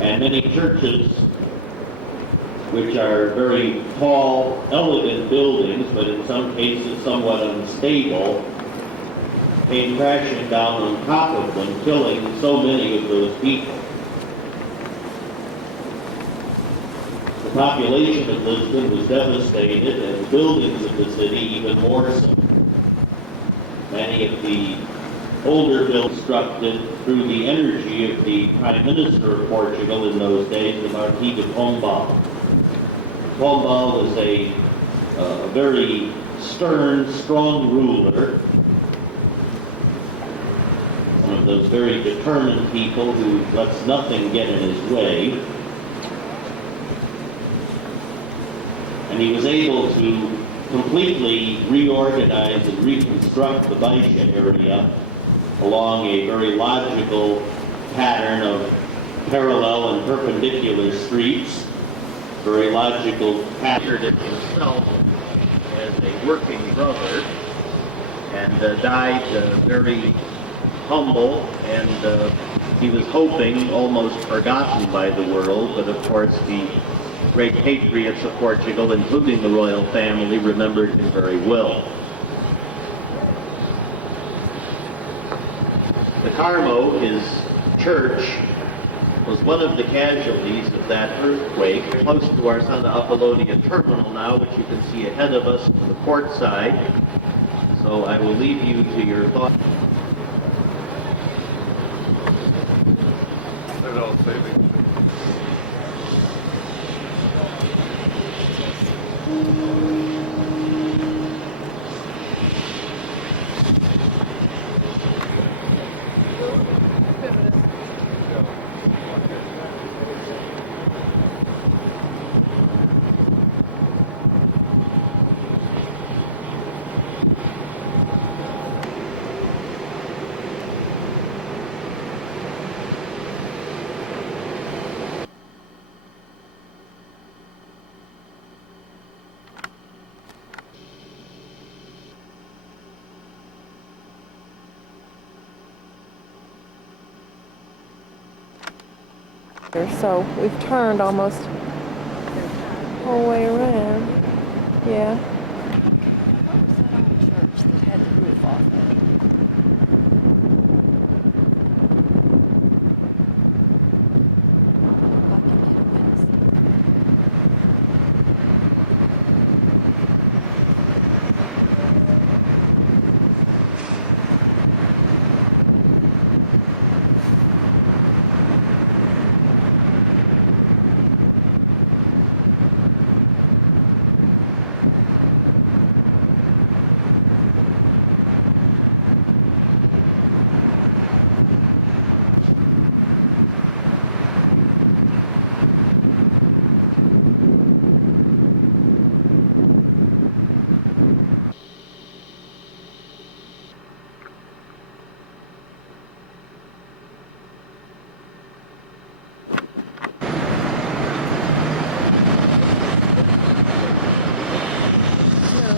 and many churches which are very tall, elegant buildings, but in some cases somewhat unstable, came crashing down on top of them, killing so many of those people. The population of Lisbon was devastated, and the buildings of the city even more so. Many of the older buildings constructed through the energy of the Prime Minister of Portugal in those days, the Marquis de Pombal. Pombal was a very stern, strong ruler, one of those very determined people who lets nothing get in his way. And he was able to completely reorganize and reconstruct the Baixa area along a very logical pattern of parallel and perpendicular streets, very logical pattern of himself as a working brother, and died very humble, and he was hoping, almost forgotten by the world, but of course the great patriots of Portugal, including the royal family, remembered him very well. The Carmo, his church, was one of the casualties of that earthquake, close to our Santa Apollonia terminal now, which you can see ahead of us on the port side. So I will leave you to your thoughts. So we've turned almost the whole way around. Yeah. Church that had the roof off it.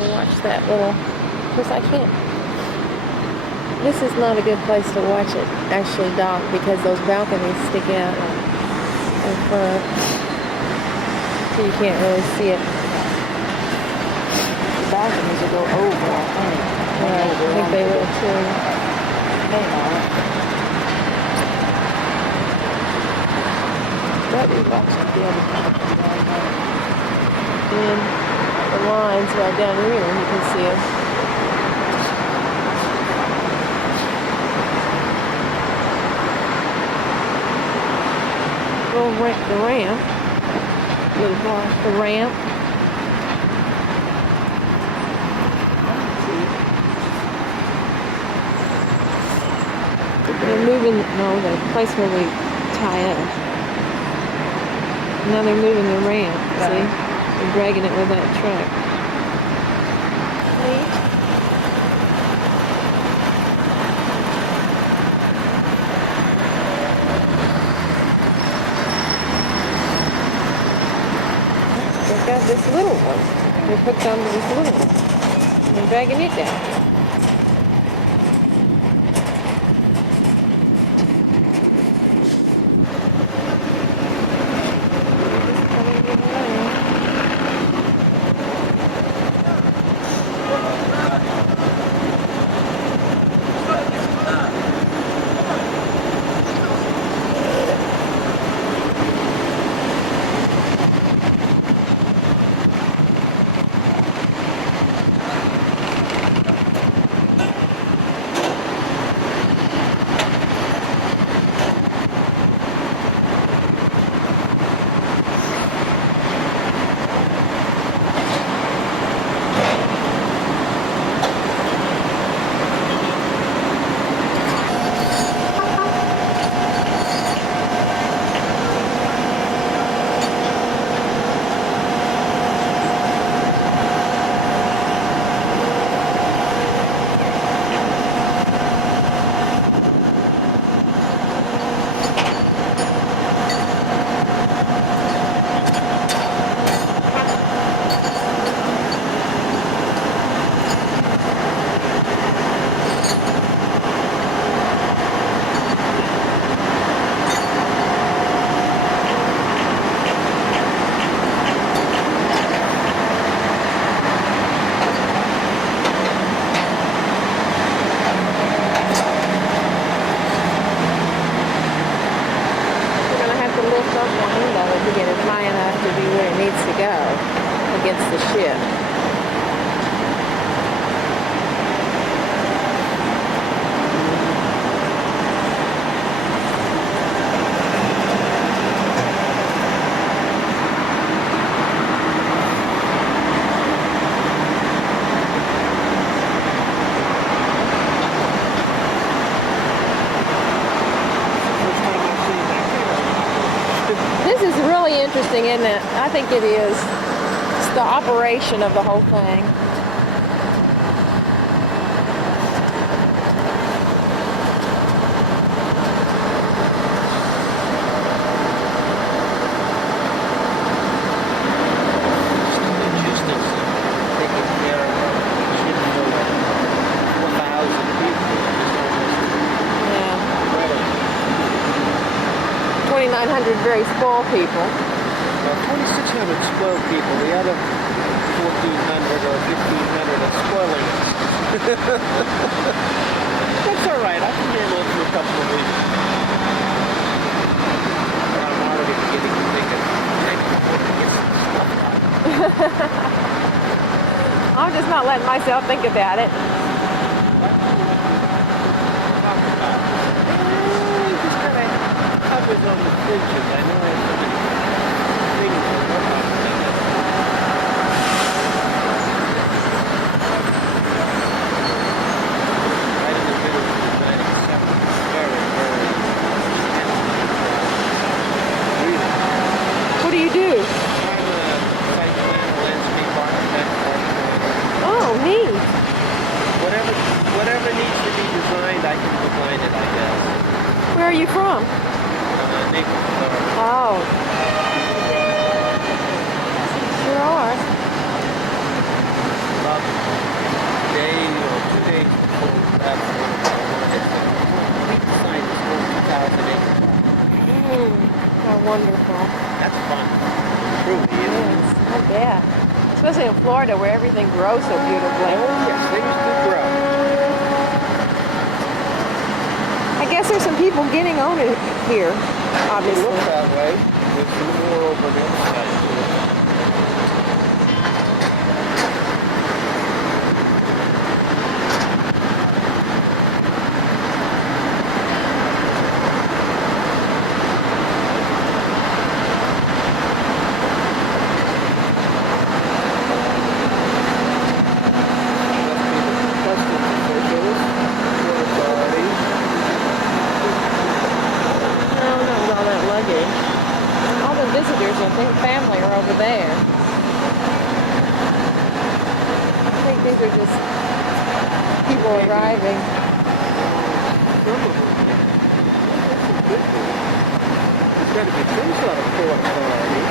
Watch that little, of course I can't, this is not a good place to watch it actually dock because those balconies stick out in front, so you can't really see it. The balconies will go over, I think. Right, I think they will too. They are. But we watched it the other time. And the lines right down here, you can see them. The ramp, the ramp. They're moving, no, the place where we tie up. Now they're moving the ramp, see? They're dragging it with that truck. See? They've got this little one. They're hooked onto this little one. They're dragging it down. Coming in line. interesting, isn't it? I think it is. It's the operation of the whole thing. Logistics, taking care of shipping over 4,000 people. Yeah. 2,900 very spoiled people. 2,600 spoiled people. The other 1,400 or 1,500 are spoiling us. That's all right. I can handle it for a couple of weeks. I'm already beginning to think of get some stuff out. I'm just not letting myself think about it. Just kind of covers on the fridges. I know I have so many things to work on. Right in the middle of designing something very, very What do you do? I'm a site plan, landscape architect, Oh, neat. whatever needs to be designed, I can design it, I guess. Where are you from? Naples, Florida. Oh. Sure are. About a day or 2 days before that, we designed this whole 2,000 acre park. How wonderful. That's fun. Truly, Yes, I bet. Especially in Florida where everything grows so beautifully. Oh, yes, things do grow. I guess there's some people getting on it here, It obviously. looks that way. There's some more over the other side, too. All the visitors, I think, family are over there. I think these are just people arriving. There's got to be some sort of port authority.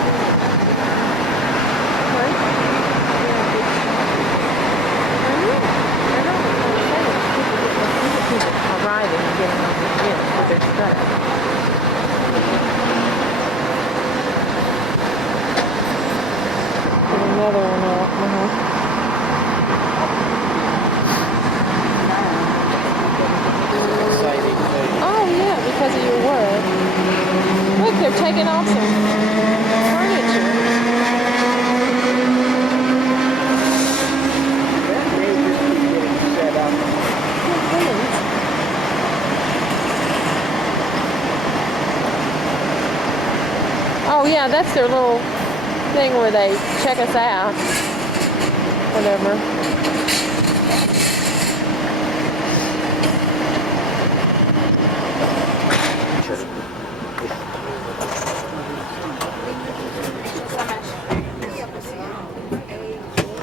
Arriving and getting on the ship with their stuff. Another one out. Oh yeah, because of your work. Look, they're taking off some furniture. That may just be getting set up. Oh yeah, that's their little thing where they check us out. Whatever.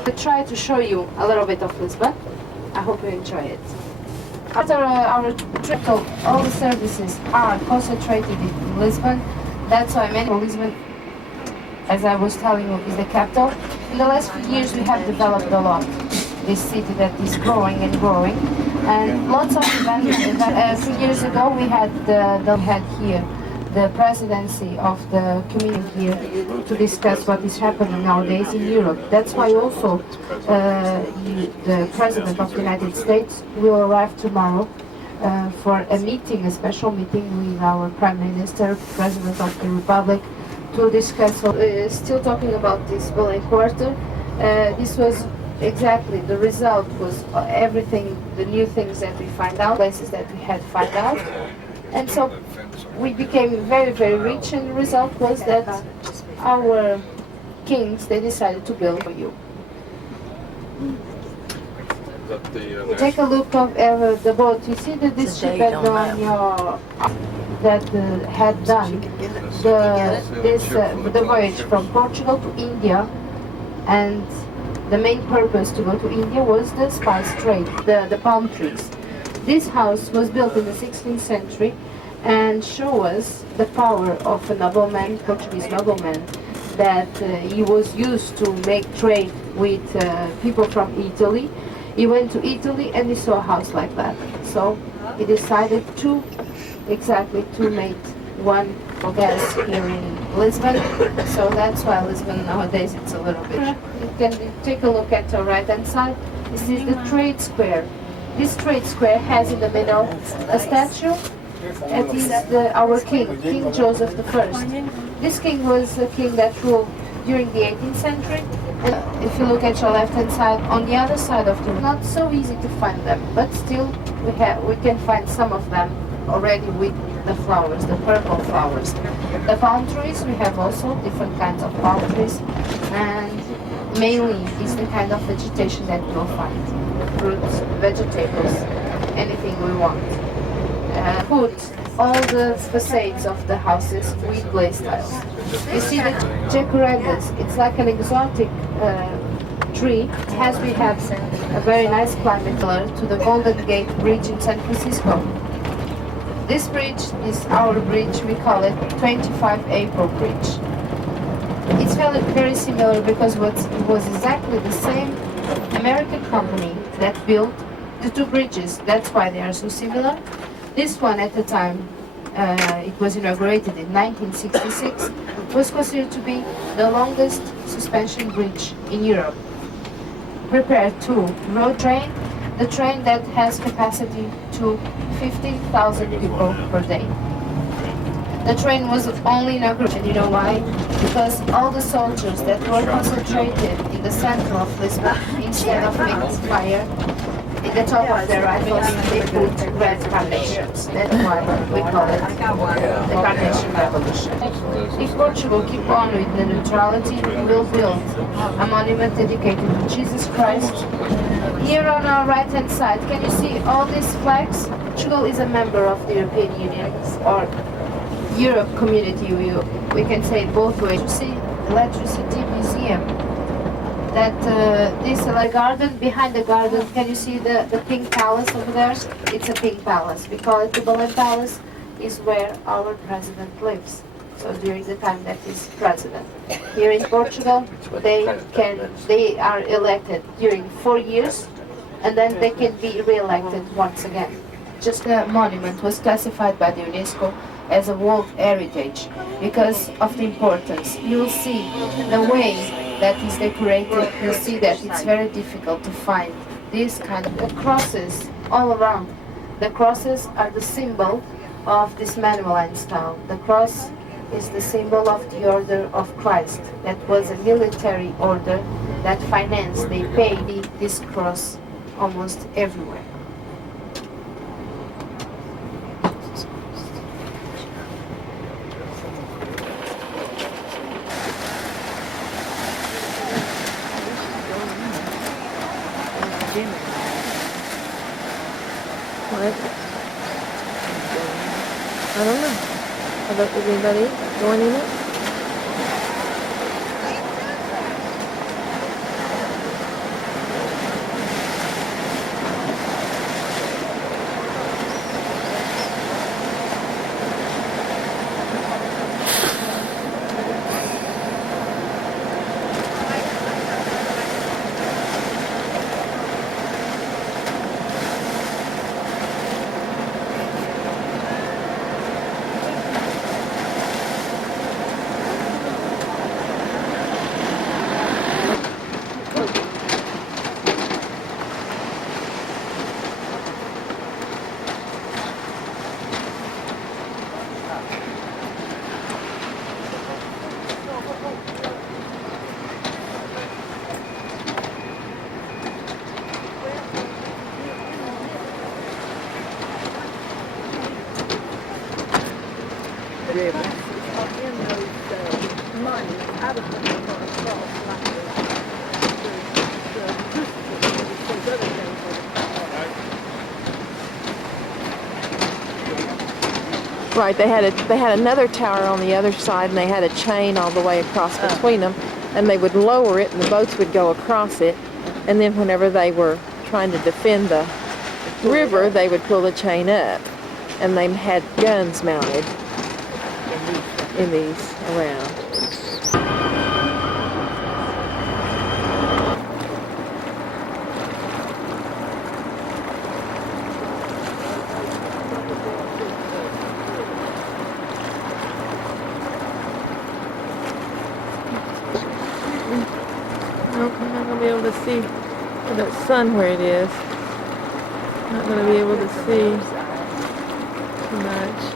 I try to show you a little bit of Lisbon. I hope you enjoy it. After our trip, all the services are concentrated in Lisbon. That's why many Lisbon, as I was telling you, is the capital. In the last few years, we have developed a lot. This city that is growing and growing, and lots of events. A few years ago, we had here the presidency of the community here to discuss what is happening nowadays in Europe. That's why also the President of the United States will arrive tomorrow for a meeting, a special meeting with our Prime Minister, President of the Republic, to discuss. Still talking about this Belém Quarter, this was exactly the result was everything, the new things that we find out, places that we had found out. And so we became very, very rich, and the result was that our kings, they decided to build for you. Take a look of the boat. You see that this ship had on your had done the voyage from Portugal to India, and the main purpose to go to India was the spice trade, the palm trees. This house was built in the 16th century and show us the power of a nobleman, Portuguese nobleman, that he was used to make trade with people from Italy. He went to Italy and he saw a house like that. So he decided to make one gas here in Lisbon. So that's why Lisbon nowadays it's a little bit. You can take a look at the right hand side. This is the trade square. This trade square has in the middle a statue. It is our king, King Joseph I. This king was a king that ruled during the 18th century. And if you look at your left hand side, on the other side of the room, not so easy to find them, but still we can find some of them already with the flowers, the purple flowers. The palm trees, we have also different kinds of palm trees, and mainly is the kind of vegetation that we'll find. Fruits, vegetables, anything we want. Put all the facades of the houses with glaze tiles. You see the jacarandas, it's like an exotic tree. As we have a very nice climate color to the Golden Gate Bridge in San Francisco. This bridge is our bridge, we call it 25 April Bridge. It's very similar because it was exactly the same American company that built the two bridges. That's why they are so similar. This one at the time, it was inaugurated in 1966, was considered to be the longest suspension bridge in Europe. Prepared to road train, the train that has capacity to 15,000 people per day. The train was only inaugurated, and you know why? Because all the soldiers that were concentrated in the center of Lisbon, instead of making fire, in the top of their rifles, they put red carnations. That's why we call it the Carnation Revolution. If Portugal keep on with the neutrality, we will build a monument dedicated to Jesus Christ. Here on our right hand side, can you see all these flags? Portugal is a member of the European Union, or Europe community, we can say it both ways. You see Electricity Museum. That this garden, behind the garden, can you see the pink palace over there? It's a pink palace. We call it the Belém Palace, is where our president lives. So during the time that he's president. Here in Portugal, they are elected during 4 years, and then they can be re-elected once again. Just the monument was classified by the UNESCO as a World Heritage because of the importance. You will see the way that is decorated. You'll see that it's very difficult to find this kind of crosses all around. The crosses are the symbol of this Manueline style. The cross is the symbol of the Order of Christ. That was a military order that financed, they paid this cross almost everywhere. What? I don't know. Is anybody going in it? Right, they had another tower on the other side, and they had a chain all the way across between them, and they would lower it, and the boats would go across it, and then whenever they were trying to defend the river, they would pull the chain up, and they had guns mounted in these around. Nope, I'm not going to be able to see that sun where it is. Not going to be able to see too much.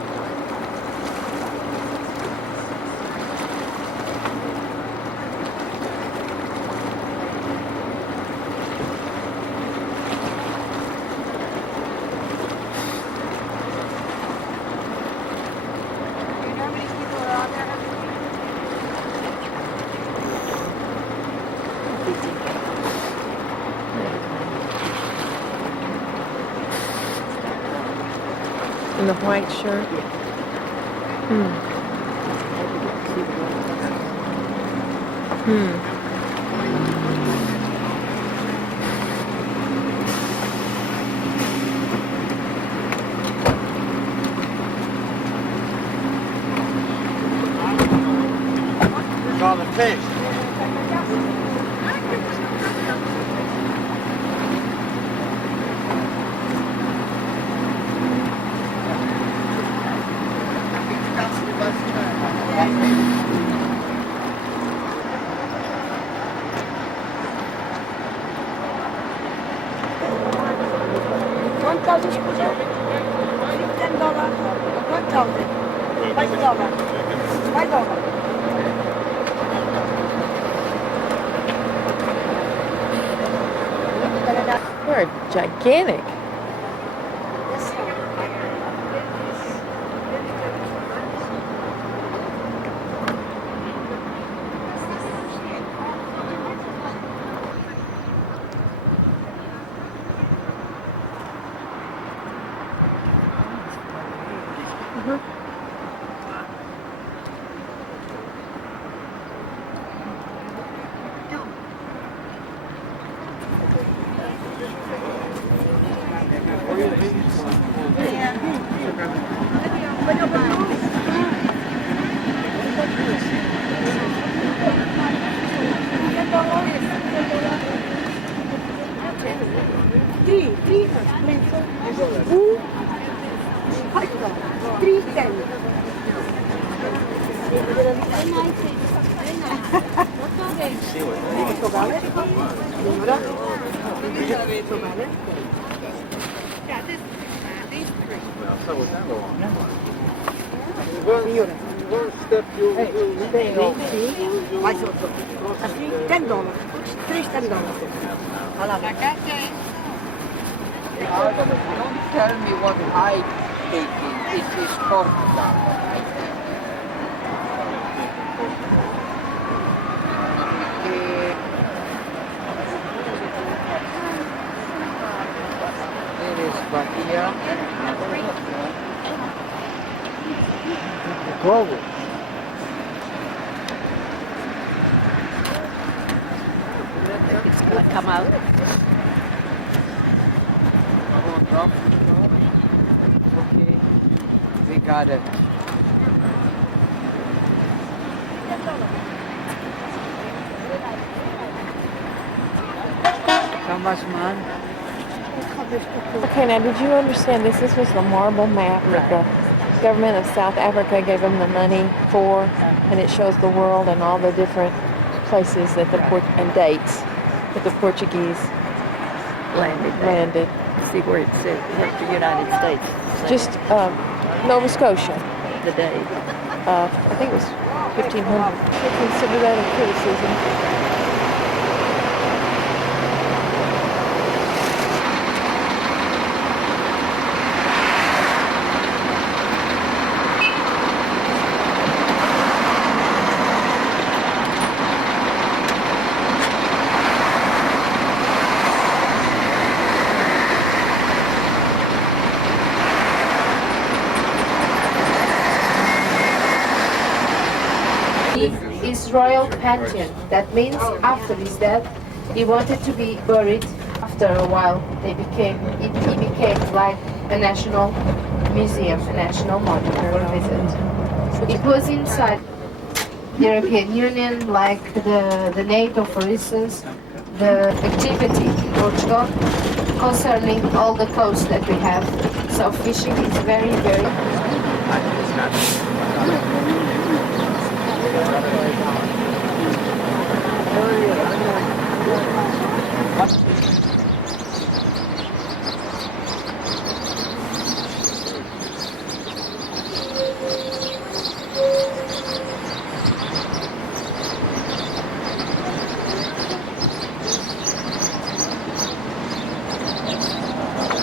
In the white shirt? There's all the fish. They're gigantic. Vai sotto. Assim, $10. $3 Don't tell me what I taking. It is $40. There is Bahia. Global. It's gonna come out. Okay, we got it. How much, man? Okay, now did you understand this? This was the marble map that the government of South Africa gave them the money for, and it shows the world and all the different places that and dates that the Portuguese landed. See where it says, where's the United States? Just Nova Scotia. The day. I think it was 1500. They consider that a criticism. his royal pantheon. That means after his death, he wanted to be buried. After a while, he became like a national museum, a national monument for visit. It was inside the European Union, like the NATO, for instance, the activity in Portugal concerning all the coast that we have. So fishing is very, very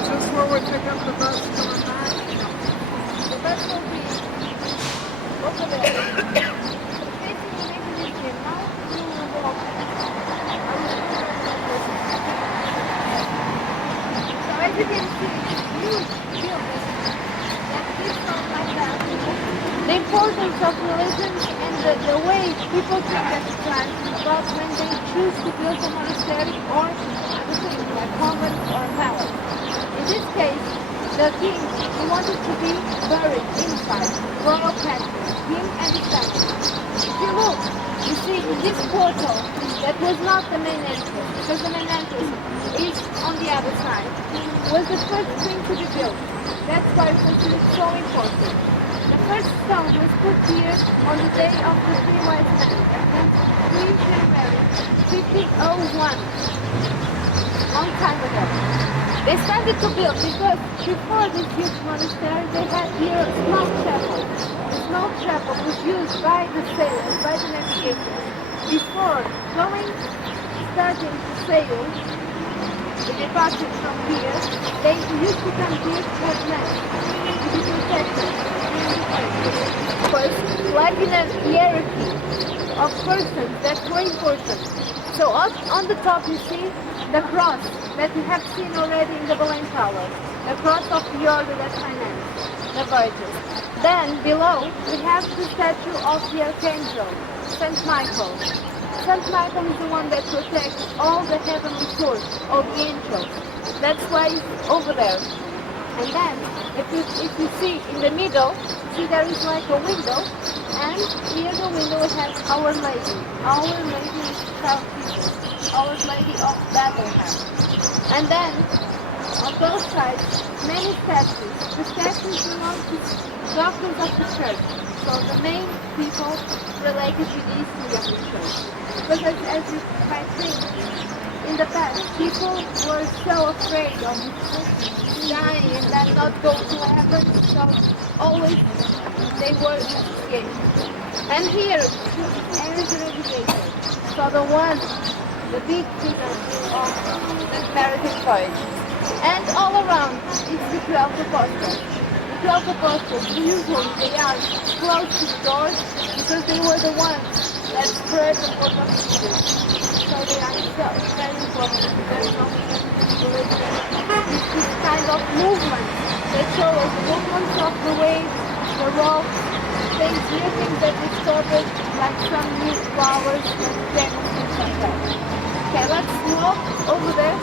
Just where we pick up the bus coming back. The bus will be over there. So as you can see, huge buildings that keep on like that. The importance of religion and the way people think at the time about when they choose to build a monastery or other things like convent or a palace. In this case, the king, he wanted to be buried inside royal pantheon, him and his family. If you look, you see in this portal, that was not the main entrance, because the main entrance is on the other side, was the first thing to be built. That's why we consider it so important. The first stone was put here on the day of the three wise men, that meant 3 January 1501, long time ago. They started to build because before this huge monastery they had here a small chapel. The small chapel was used by the sailors, by the navigators. Before starting to sail, the departure from here, they used to come here for land, to be protected. Because like in a hierarchy of persons that were important. So up on the top you see the cross that we have seen already in the Belém Tower, the cross of the Order that financed the Virgin. Then below we have the statue of the Archangel, Saint Michael. Saint Michael is the one that protects all the heavenly court of the angels. That's why it's over there. And then if you see in the middle, see there is like a window, and here the window has Our Lady. Our Lady is South Jesus, Our Lady of Bethlehem. And then on both sides, many statues. The statues belong to doctors of the church. So the main people related to the history of the church. Because as you might think, in the past, people were so afraid of dying and then not go to heaven, so always they were escaped. And here, Aries the Navigator. So the big figure of the American voyage. And all around, it's the 12 apostles. The 12 apostles, usually they are close to the doors because they were the ones that spread the word of Jesus. So they are very important, very important. It's this kind of movement that shows the movements of the waves, the rocks, things, new things that discovered, like some new flowers and things like that. Okay, let's walk over there.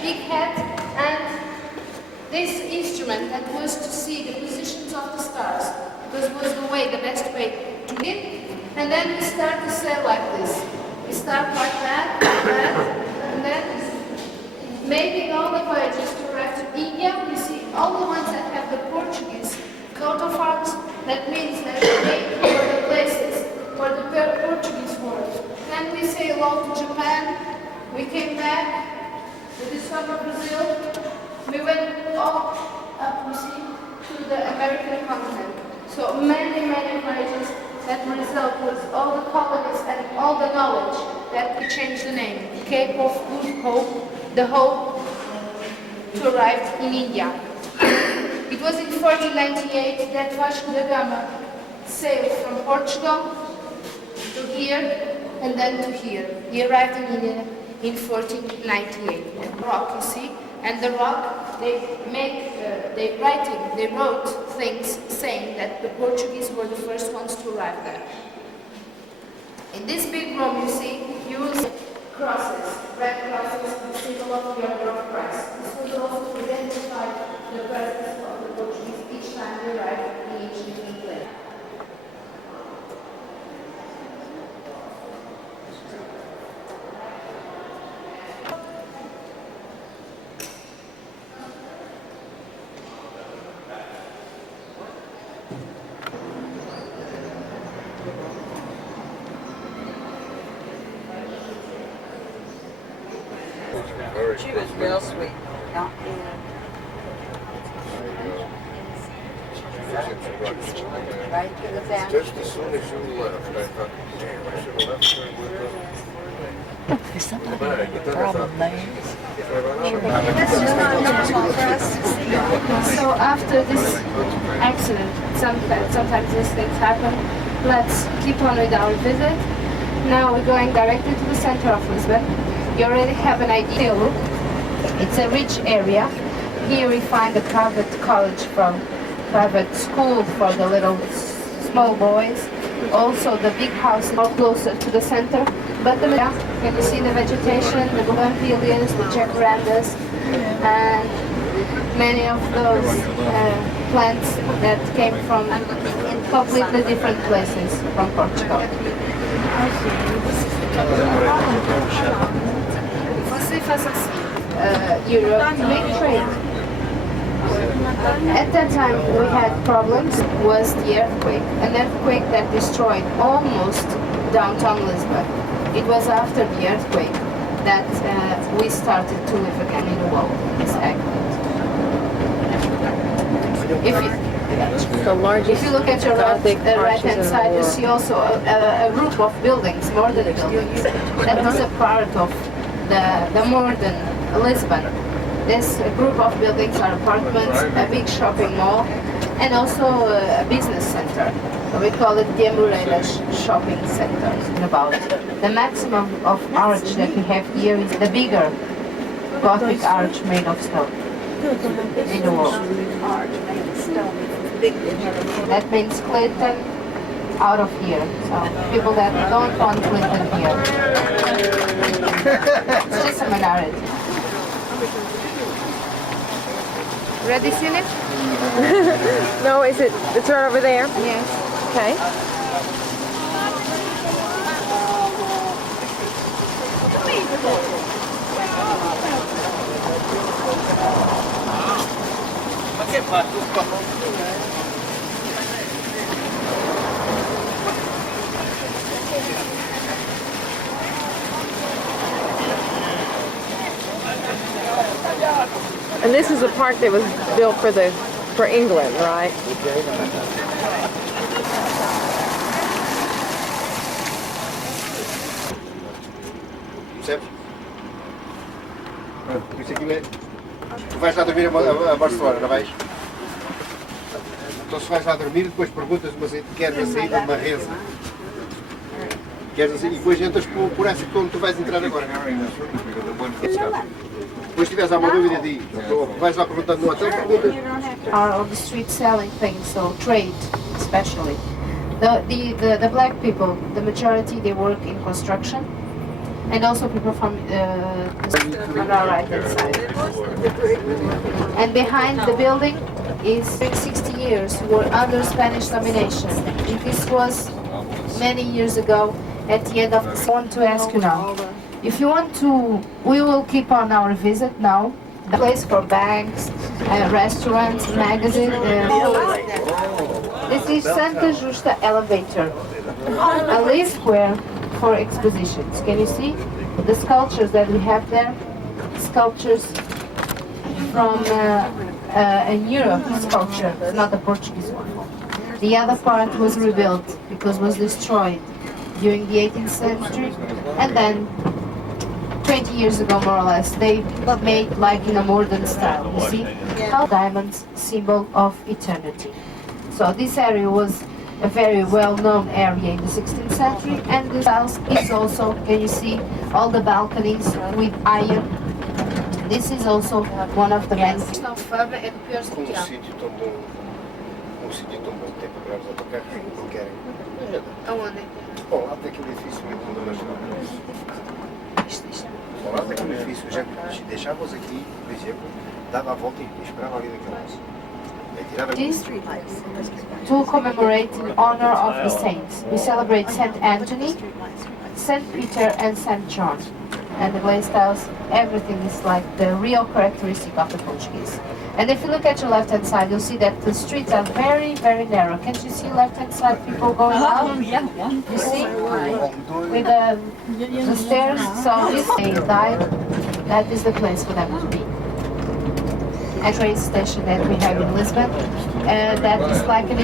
Big head and this instrument that was to see the positions of the stars, because it was the best way to get. And then we start to sail like this. We start like that, and then making all the voyages to arrive to India. We see all the ones that have the Portuguese coat of arms. That means that they were the places where the Portuguese were. Then we sail on to Japan. We came back. We discovered Brazil. We went all up, you see, to the American continent. So many voyages. That result was all the colonies and all the knowledge that we changed the name. Cape of Good Hope, the hope to arrive in India. It was in 1498 that Vasco da Gama sailed from Portugal to here and then to here. He arrived in India in 1498. Rock, you see, and the rock, they wrote things saying that the Portuguese were the first ones to arrive there. In this big room, you see, you will see crosses, red crosses, the symbol of the order of Christ. This was also to identify the presence of the Portuguese each time they arrived in each different place. She was real sweet. Right to the back. Just as soon as you left, I thought, damn, I should have left her with the... Is somebody having a problem there? So after this accident, sometimes these things happen, let's keep on with our visit. Now we're going directly to the center of Lisbon. You already have an idea. It's a rich area. Here we find a private college private school for the little small boys. Also the big house is more closer to the center. But can you see the vegetation, the bougainvilleas, the jacarandas, and many of those plants that came from completely different places from Portugal. Você faz assim, Europe to make trade. At that time we had problems, was the earthquake, an earthquake that destroyed almost downtown Lisbon. It was after the earthquake that we started to live again in the world. If you look at your right-hand side, you see also a group of buildings, modern buildings. That was a part of the modern Lisbon. This group of buildings are apartments, a big shopping mall, and also a business center. We call it the Amoreiras Shopping Center. About the maximum of arch that we have here is the bigger Gothic arch made of stone in the wall. That means Clinton out of here. So people that don't want Clinton here. It's just a minority. Ready, seen it? No, it's right over there? Yes. Okay. And this is a park that was built for England, right? Percebes? Por isso aquilo é... Tu vais lá dormir a Barcelona, não vais? Então se vais lá dormir, depois perguntas queres a saída de uma reza. Queres a saída, e depois entras por essa que onde tu vais entrar agora. Depois se tiveres alguma dúvida de vais lá perguntando no hotel, perguntas. Are on the street selling things, so trade especially. The black people, the majority, they work in construction, and also people from our right hand side. And behind the building is 60 years were under Spanish domination. This was many years ago at the end of the... I want to ask you now, if you want to, we will keep on our visit now. The place for banks, restaurants, magazines. This is Santa Justa elevator, a lift square for expositions. Can you see the sculptures that we have there? Sculptures from a Europe sculpture, not the Portuguese one. The other part was rebuilt because it was destroyed during the 18th century, and then 20 years ago, more or less, they made like in a modern style, you see? How diamonds, symbol of eternity. So this area was a very well-known area in the 16th century. And this house is also, can you see, all the balconies with iron. This is also one of the main. Um sítio tão bom, tempo para eles atacar, não querem. Aonde? Bom, lá daquele edifício mesmo, quando nós Bom, lá daquele edifício, já deixávamos aqui, por exemplo, dava a volta e esperava ali naquela house. This to commemorate in honor of the saints. We celebrate Saint Anthony, Saint Peter, and Saint John. And the glaze tiles, everything is like the real characteristic of the Portuguese. And if you look at your left-hand side, you'll see that the streets are very, very narrow. Can't you see left-hand side people going out? Yeah. You see? With the stairs. So if they died, that is the place for them to be. A train station that we have in Lisbon, and that is like an